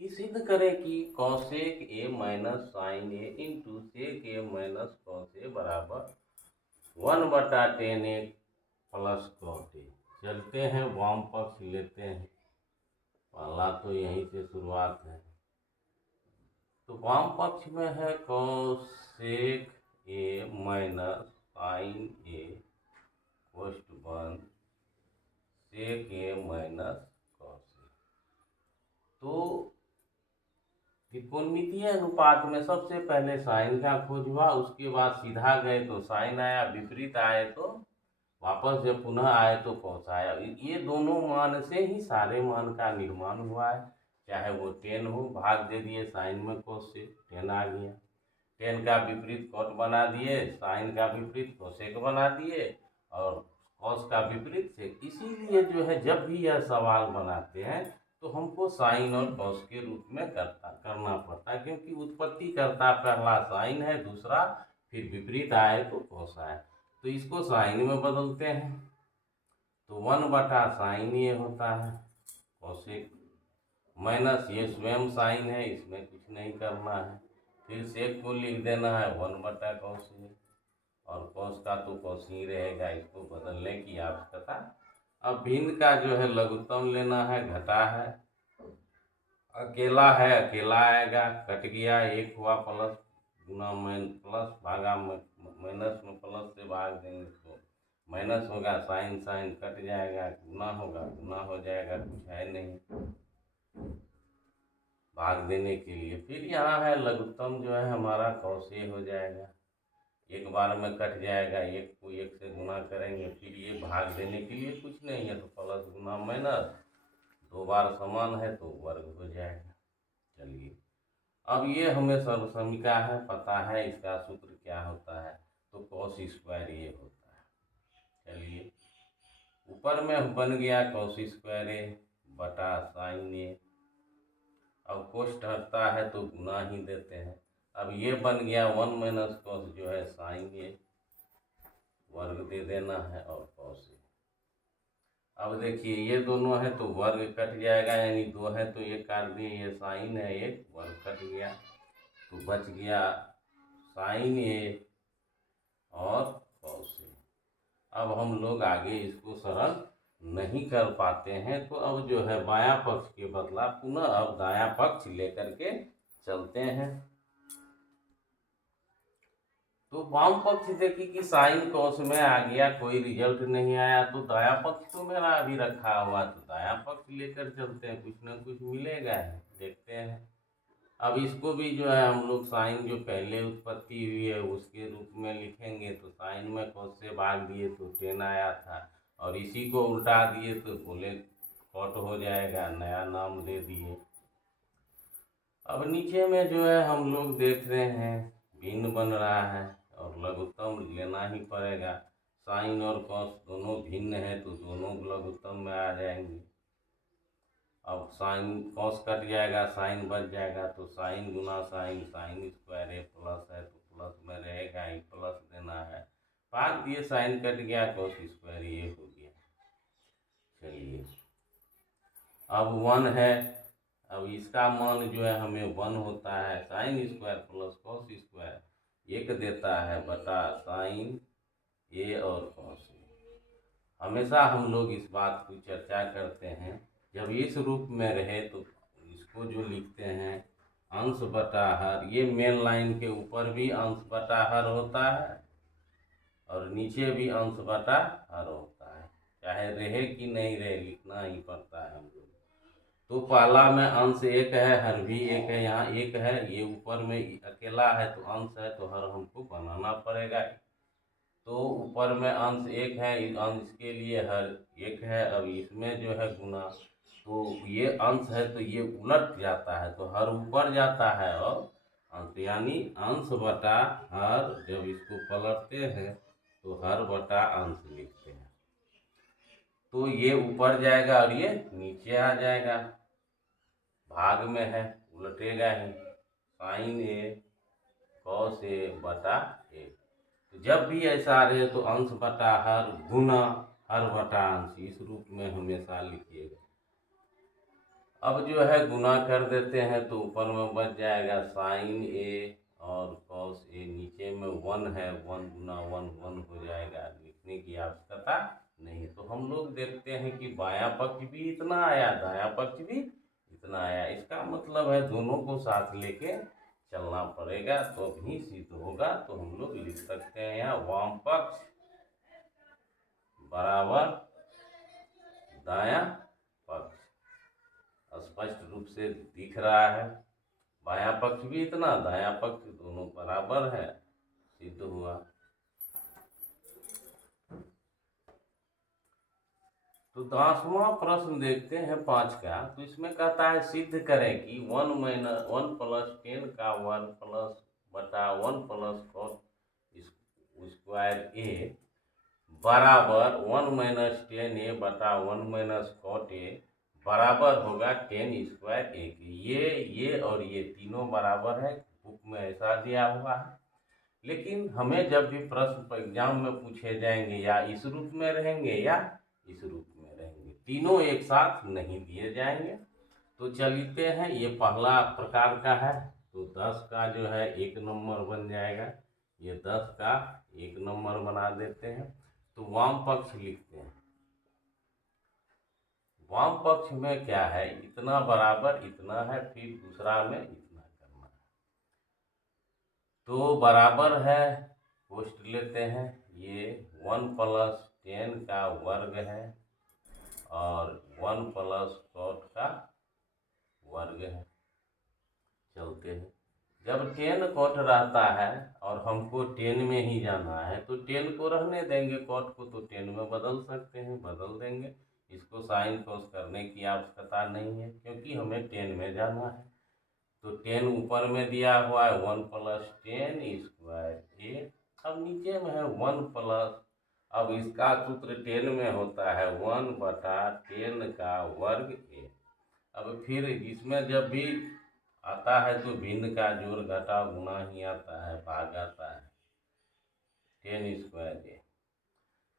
कि सिद्ध करें कि cosec A minus sine A into sec A minus cos A बराबर 1/10 ए प्लस कॉट ए। चलते हैं वाम पक्ष लेते हैं, पहला तो यहीं से शुरुआत है। तो वाम पक्ष में है कॉसेक ए माइनस साइन ए कोष्ट बंद सेक ए माइनस कॉस ए। तो त्रिकोणमितीय अनुपात में सबसे पहले साइन का खोज हुआ, उसके बाद सीधा गए तो साइन आया, विपरीत आए तो वापस जब पुनः आए तो कॉस आया। ये दोनों मान से ही सारे मान का निर्माण हुआ है, चाहे वो 10 हो, भाग दे दिए साइन में कॉस से 10 आ गया, 10 का विपरीत कॉट बना दिए, साइन का विपरीत कोसेक बना दिए, और कॉस का विपरीत सेक। इसीलिए जो है जब भी यह सवाल बनाते हैं तो हमको साइन और कॉस के रूप में करना पड़ता है, क्योंकि उत्पत्ति करता पहला साइन है, दूसरा फिर विपरीत आए तो कॉस आए। तो इसको साइन में बदलते हैं, तो 1/साइन ये होता है कोसेक, माइनस ये स्वयं साइन है, इसमें कुछ नहीं करना है। फिर सेक को लिख देना है 1/कॉस ए, और कॉस का तो कॉस ही रहेगा, इसको बदलने की आवश्यकता। अब भिन्न का जो है लघुत्तम लेना है, घटा है, अकेला है अकेला आएगा, कट गया 1 हुआ, प्लस गुना प्लस भागा माइनस में प्लस से भाग देंगे तो माइनस होगा, साइन साइन कट जाएगा, गुना होगा गुना हो जाएगा, कुछ है नहीं भाग देने के लिए। फिर यहाँ है लघुत्तम जो है हमारा कॉस ए हो जाएगा, एक बार में कट जाएगा, 1 को 1 से गुना करेंगे, फिर ये भाग देने के लिए कुछ नहीं है तो प्लस गुना माइनस, 2 बार समान है तो वर्ग हो जाएगा। चलिए अब ये हमें सर्वसमीका है, पता है इसका सूत्र क्या होता है, तो कॉस स्क्वायर ये होता है। चलिए ऊपर में बन गया कॉस स्क्वायर ए बटा साइन ए, अब कोष्ट हटता है तो गुना ही देते हैं। अब ये बन गया 1 माइनस कॉस जो है साइन ए, वर्ग दे देना है, और कॉस ए। अब देखिए ये दोनों है तो वर्ग कट जाएगा, यानी 2 है तो 1 काट दिए, ये साइन है 1 वर्ग कट गया, तो बच गया साइन ए और कॉस ए। अब हम लोग आगे इसको सरल नहीं कर पाते हैं, तो अब जो है बायां पक्ष के बदला पुनः अब दायां पक्ष लेकर के चलते हैं। तो वाम पक्ष देखिए कि साइन कॉस में आ गया, कोई रिजल्ट नहीं आया, तो दायां पक्ष तो मेरा अभी रखा हुआ, तो दायां पक्ष लेकर चलते हैं, कुछ ना कुछ मिलेगा है, देखते हैं। अब इसको भी जो है हम लोग साइन जो पहले उत्पत्ति हुई है उसके रूप में लिखेंगे, तो साइन में कॉस से भाग दिए तो 10 आया था, और इसी को उल्टा दिए तो बोले कॉट हो जाएगा, नया नाम दे दिए। अब नीचे में जो है हम लोग देख रहे हैं भिन्न बन रहा है और लघुत्तम लेना ही पड़ेगा। साइन और कॉस दोनों भिन्न है तो दोनों लघुत्तम में आ जाएंगे। अब साइन कॉस कट जाएगा, साइन बच जाएगा, तो साइन गुना साइन, साइन स्क्वायर ए प्लस है तो प्लस में रहेगा ही, प्लस देना है। भाग दिए, साइन कट गया, कॉस स्क्वायर ये हो गया। चलिए अब 1 है, अब इसका मान जो है हमें 1 होता है, sine square plus cos square 1 देता है बटा साइन ए और कॉस ए। हमेशा हम लोग इस बात की चर्चा करते हैं, जब इस रूप में रहे तो इसको जो लिखते हैं अंश बटा हर, ये मेन लाइन के ऊपर भी अंश बटा हर होता है और नीचे भी अंश बटा हर होता है, चाहे रहे कि नहीं रहे लिखना ही पड़ता है हम लोग। तो पहला में अंश 1 है, हर भी 1 है, यहाँ 1 है, ये ऊपर में अकेला है तो अंश है तो हर हमको बनाना पड़ेगा। तो ऊपर में अंश 1 है, अंश के लिए हर 1 है। अब इसमें जो है गुना, तो ये अंश है तो ये उलट जाता है तो हर ऊपर जाता है और अंश, यानी अंश बटा हर, जब इसको पलटते हैं तो हर बटा अंश लिखते हैं, तो ये ऊपर जाएगा और ये नीचे आ जाएगा। भाग में है उलटेगा ही, साइन ए कॉस ए बटा ए। तो जब भी ऐसा रहे तो अंश बटा हर गुना हर बटा अंश, इस रूप में हमेशा लिखिएगा। अब जो है गुना कर देते हैं तो ऊपर में बच जाएगा साइन ए और कॉस ए, नीचे में 1 है, 1 गुना 1 1 हो जाएगा, लिखने की आवश्यकता नहीं। तो हम लोग देखते हैं कि बायां पक्ष भी इतना आया, दायां पक्ष भी इतना आया, इसका मतलब है दोनों को साथ लेके चलना पड़ेगा तो भी सिद्ध होगा। तो हम लोग लिख सकते हैं यहाँ वाम पक्ष बराबर दायां पक्ष, स्पष्ट रूप से दिख रहा है। बायां पक्ष भी इतना, दायां पक्ष, दोनों बराबर है, सिद्ध हुआ। तो 10वां प्रश्न देखते हैं 5 का। तो इसमें कहता है सिद्ध करें कि 1 प्लस 10 का वर्ग प्लस बटा 1 प्लस कॉस स्क्वायर ए बराबर 1 माइनस 10 ए बटा 1 माइनस कॉट ए बराबर होगा 10 स्क्वायर ए के। ये और ये तीनों बराबर है, बुक में ऐसा दिया हुआ है। लेकिन हमें जब भी प्रश्न एग्जाम में पूछे जाएंगे या इस रूप में रहेंगे या इस रूप में रहेंगे, तीनों एक साथ नहीं दिए जाएंगे। तो चलते हैं, ये पहला प्रकार का है, तो 10 का जो है 1 नंबर बन जाएगा, ये 10 का 1 नंबर बना देते हैं। तो वाम पक्ष लिखते हैं, वाम पक्ष में क्या है, इतना बराबर इतना है, फिर दूसरा में इतना करना है, तो बराबर है, पोस्ट लेते हैं, ये 1 प्लस 10 का वर्ग है और 1 प्लस कॉट का वर्ग है। चलते हैं, जब 10 कॉट रहता है और हमको 10 में ही जाना है तो 10 को रहने देंगे, कॉट को तो 10 में बदल सकते हैं, बदल देंगे। इसको साइन कॉस करने की आवश्यकता नहीं है क्योंकि हमें 10 में जाना है। तो 10 ऊपर में दिया हुआ है 1 प्लस 10 स्क्वायर ए, अब नीचे में है 1 प्लस, अब इसका सूत्र 10 में होता है 1 बटा 10 का वर्ग ए। अब फिर इसमें जब भी आता है तो भिन्न का जोड़ घटाव गुना ही आता है, भाग आता है 10 स्क्वायर ए।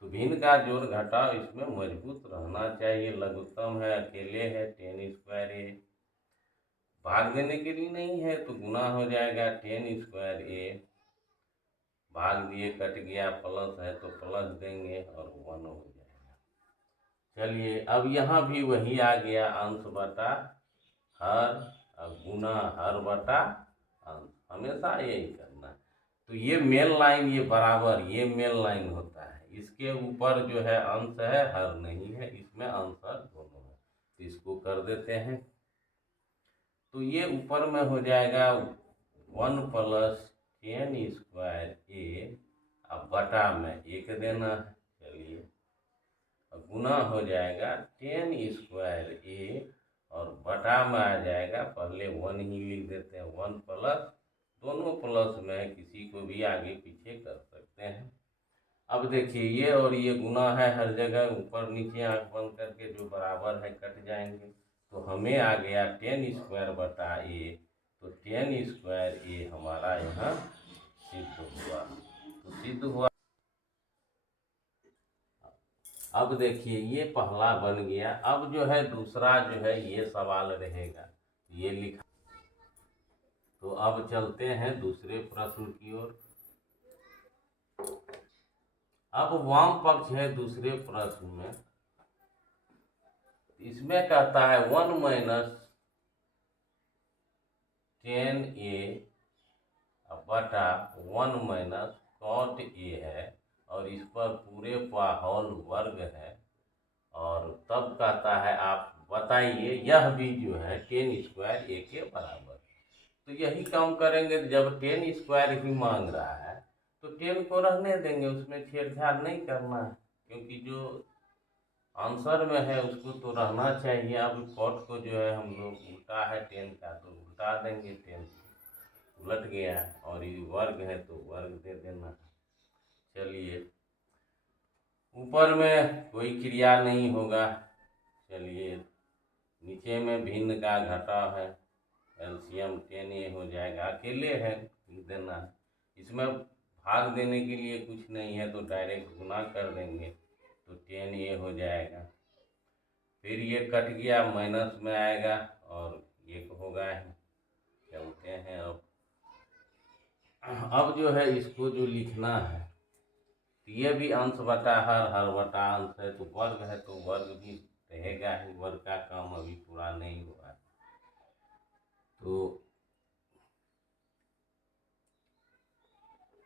तो भिन्न का जोड़ घटाव इसमें मजबूत रहना चाहिए, लघुत्तम है, अकेले है 10 स्क्वायर ए, भाग देने के लिए नहीं है तो गुना हो जाएगा 10 स्क्वायर ए, भाग दिए कट गया, प्लस है तो प्लस देंगे और 1 हो जाएगा। चलिए अब यहाँ भी वही आ गया, अंश बटा हर, अब गुना हर बटा अंश, हमेशा यही करना है। तो ये मेन लाइन, ये बराबर, ये मेन लाइन होता है, इसके ऊपर जो है अंश है, हर नहीं है, इसमें अंश हर दोनों है। तो इसको कर देते हैं, तो ये ऊपर में हो जाएगा 1 प्लस टेन स्क्वायर ए, अब बटा में 1 देना है। चलिए अब गुना हो जाएगा 10 स्क्वायर ए और बटा में आ जाएगा, पहले 1 ही लिख देते हैं, 1 प्लस, दोनों प्लस में किसी को भी आगे पीछे कर सकते हैं। अब देखिए ये और ये गुना है, हर जगह ऊपर नीचे आंख बंद करके जो बराबर है कट जाएंगे, तो हमें आ गया 10 स्क्वायर बटा ए, तो 10 स्क्वायर ए हमारा यहाँ सिद्ध हुआ। तो सिद्ध हुआ। अब देखिए ये पहला बन गया। अब जो है दूसरा जो है ये सवाल रहेगा, ये लिखा। तो अब चलते हैं दूसरे प्रश्न की ओर। अब वाम पक्ष है दूसरे प्रश्न में, इसमें कहता है 1 माइनस 10a बटा 1 माइनस कॉट ए है, और इस पर पूरे का होल वर्ग है, और तब कहता है आप बताइए यह भी जो है 10 स्क्वायर ए के बराबर। तो यही काम करेंगे, जब 10 स्क्वायर ही मांग रहा है तो 10 को रहने देंगे, उसमें छेड़छाड़ नहीं करना है, क्योंकि जो आंसर में है उसको तो रहना चाहिए। अब कॉट को जो है हम लोग उल्टा है 10 का, तो उल्टा देंगे, 10 उलट गया, और ये वर्ग है तो वर्ग दे देना। चलिए ऊपर में कोई क्रिया नहीं होगा, चलिए नीचे में भिन्न का घटा है, एलसीएम 10a हो जाएगा, अकेले है लिख देना है, इसमें भाग देने के लिए कुछ नहीं है, तो डायरेक्ट गुना कर देंगे, तो 10a हो जाएगा। फिर ये कट गया, माइनस में आएगा और एक होगा ही। चलते हैं अब जो है इसको जो लिखना है, तो ये भी अंश बटा हर बटा अंश है, तो वर्ग है तो वर्ग भी रहेगा ही, वर्ग का काम अभी पूरा नहीं हुआ। तो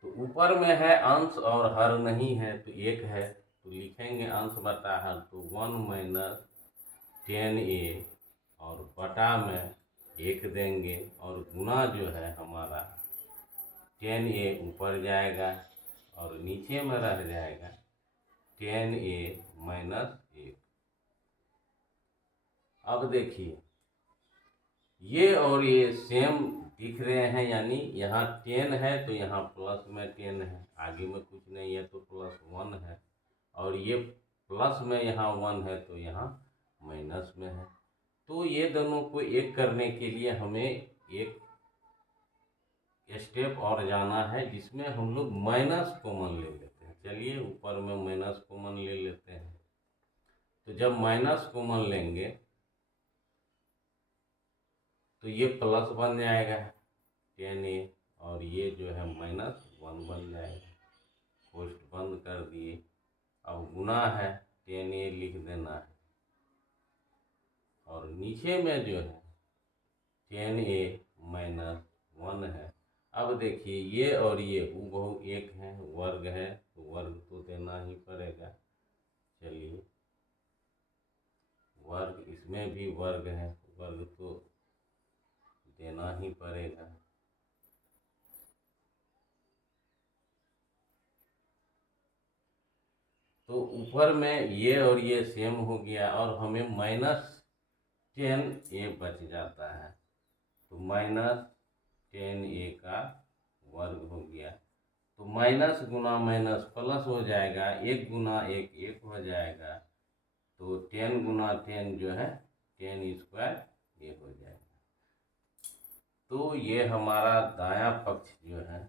ऊपर में है अंश और हर नहीं है, तो एक है, तो लिखेंगे अंश बटा हर, तो 1 माइनस 10a और बटा में 1 देंगे, और गुना जो है हमारा 10a ऊपर जाएगा और नीचे में रह जाएगा 10a माइनस 1। अब देखिए ये और ये सेम दिख रहे हैं, यानी यहाँ 10 है तो यहाँ प्लस में 10 है, आगे में कुछ नहीं है तो प्लस 1 है, और ये प्लस में यहाँ 1 है तो यहाँ माइनस में है। तो ये दोनों को एक करने के लिए हमें एक स्टेप और जाना है, जिसमें हम लोग माइनस कॉमन ले लेते हैं। चलिए ऊपर में माइनस कॉमन ले लेते हैं, तो जब माइनस कॉमन लेंगे तो ये प्लस बन जाएगा 10a, और ये जो है माइनस 1 बन जाएगा। कोष्ठ बंद कर दिए, अब गुना है 10a लिख देना है, और नीचे में जो है 10a माइनस 1 है। अब देखिए ये और ये हूबहू एक है, वर्ग है तो वर्ग तो देना ही पड़ेगा। चलिए वर्ग, इसमें भी वर्ग है, वर्ग तो देना ही पड़ेगा। तो ऊपर में ये और ये सेम हो गया, और हमें माइनस 10a बच जाता है, तो माइनस 10a का वर्ग हो गया, तो माइनस गुना माइनस प्लस हो जाएगा, 1 गुना 1 1 हो जाएगा, तो 10 गुना 10 जो है 10 स्क्वायर ये हो जाएगा। तो ये हमारा दायां पक्ष जो है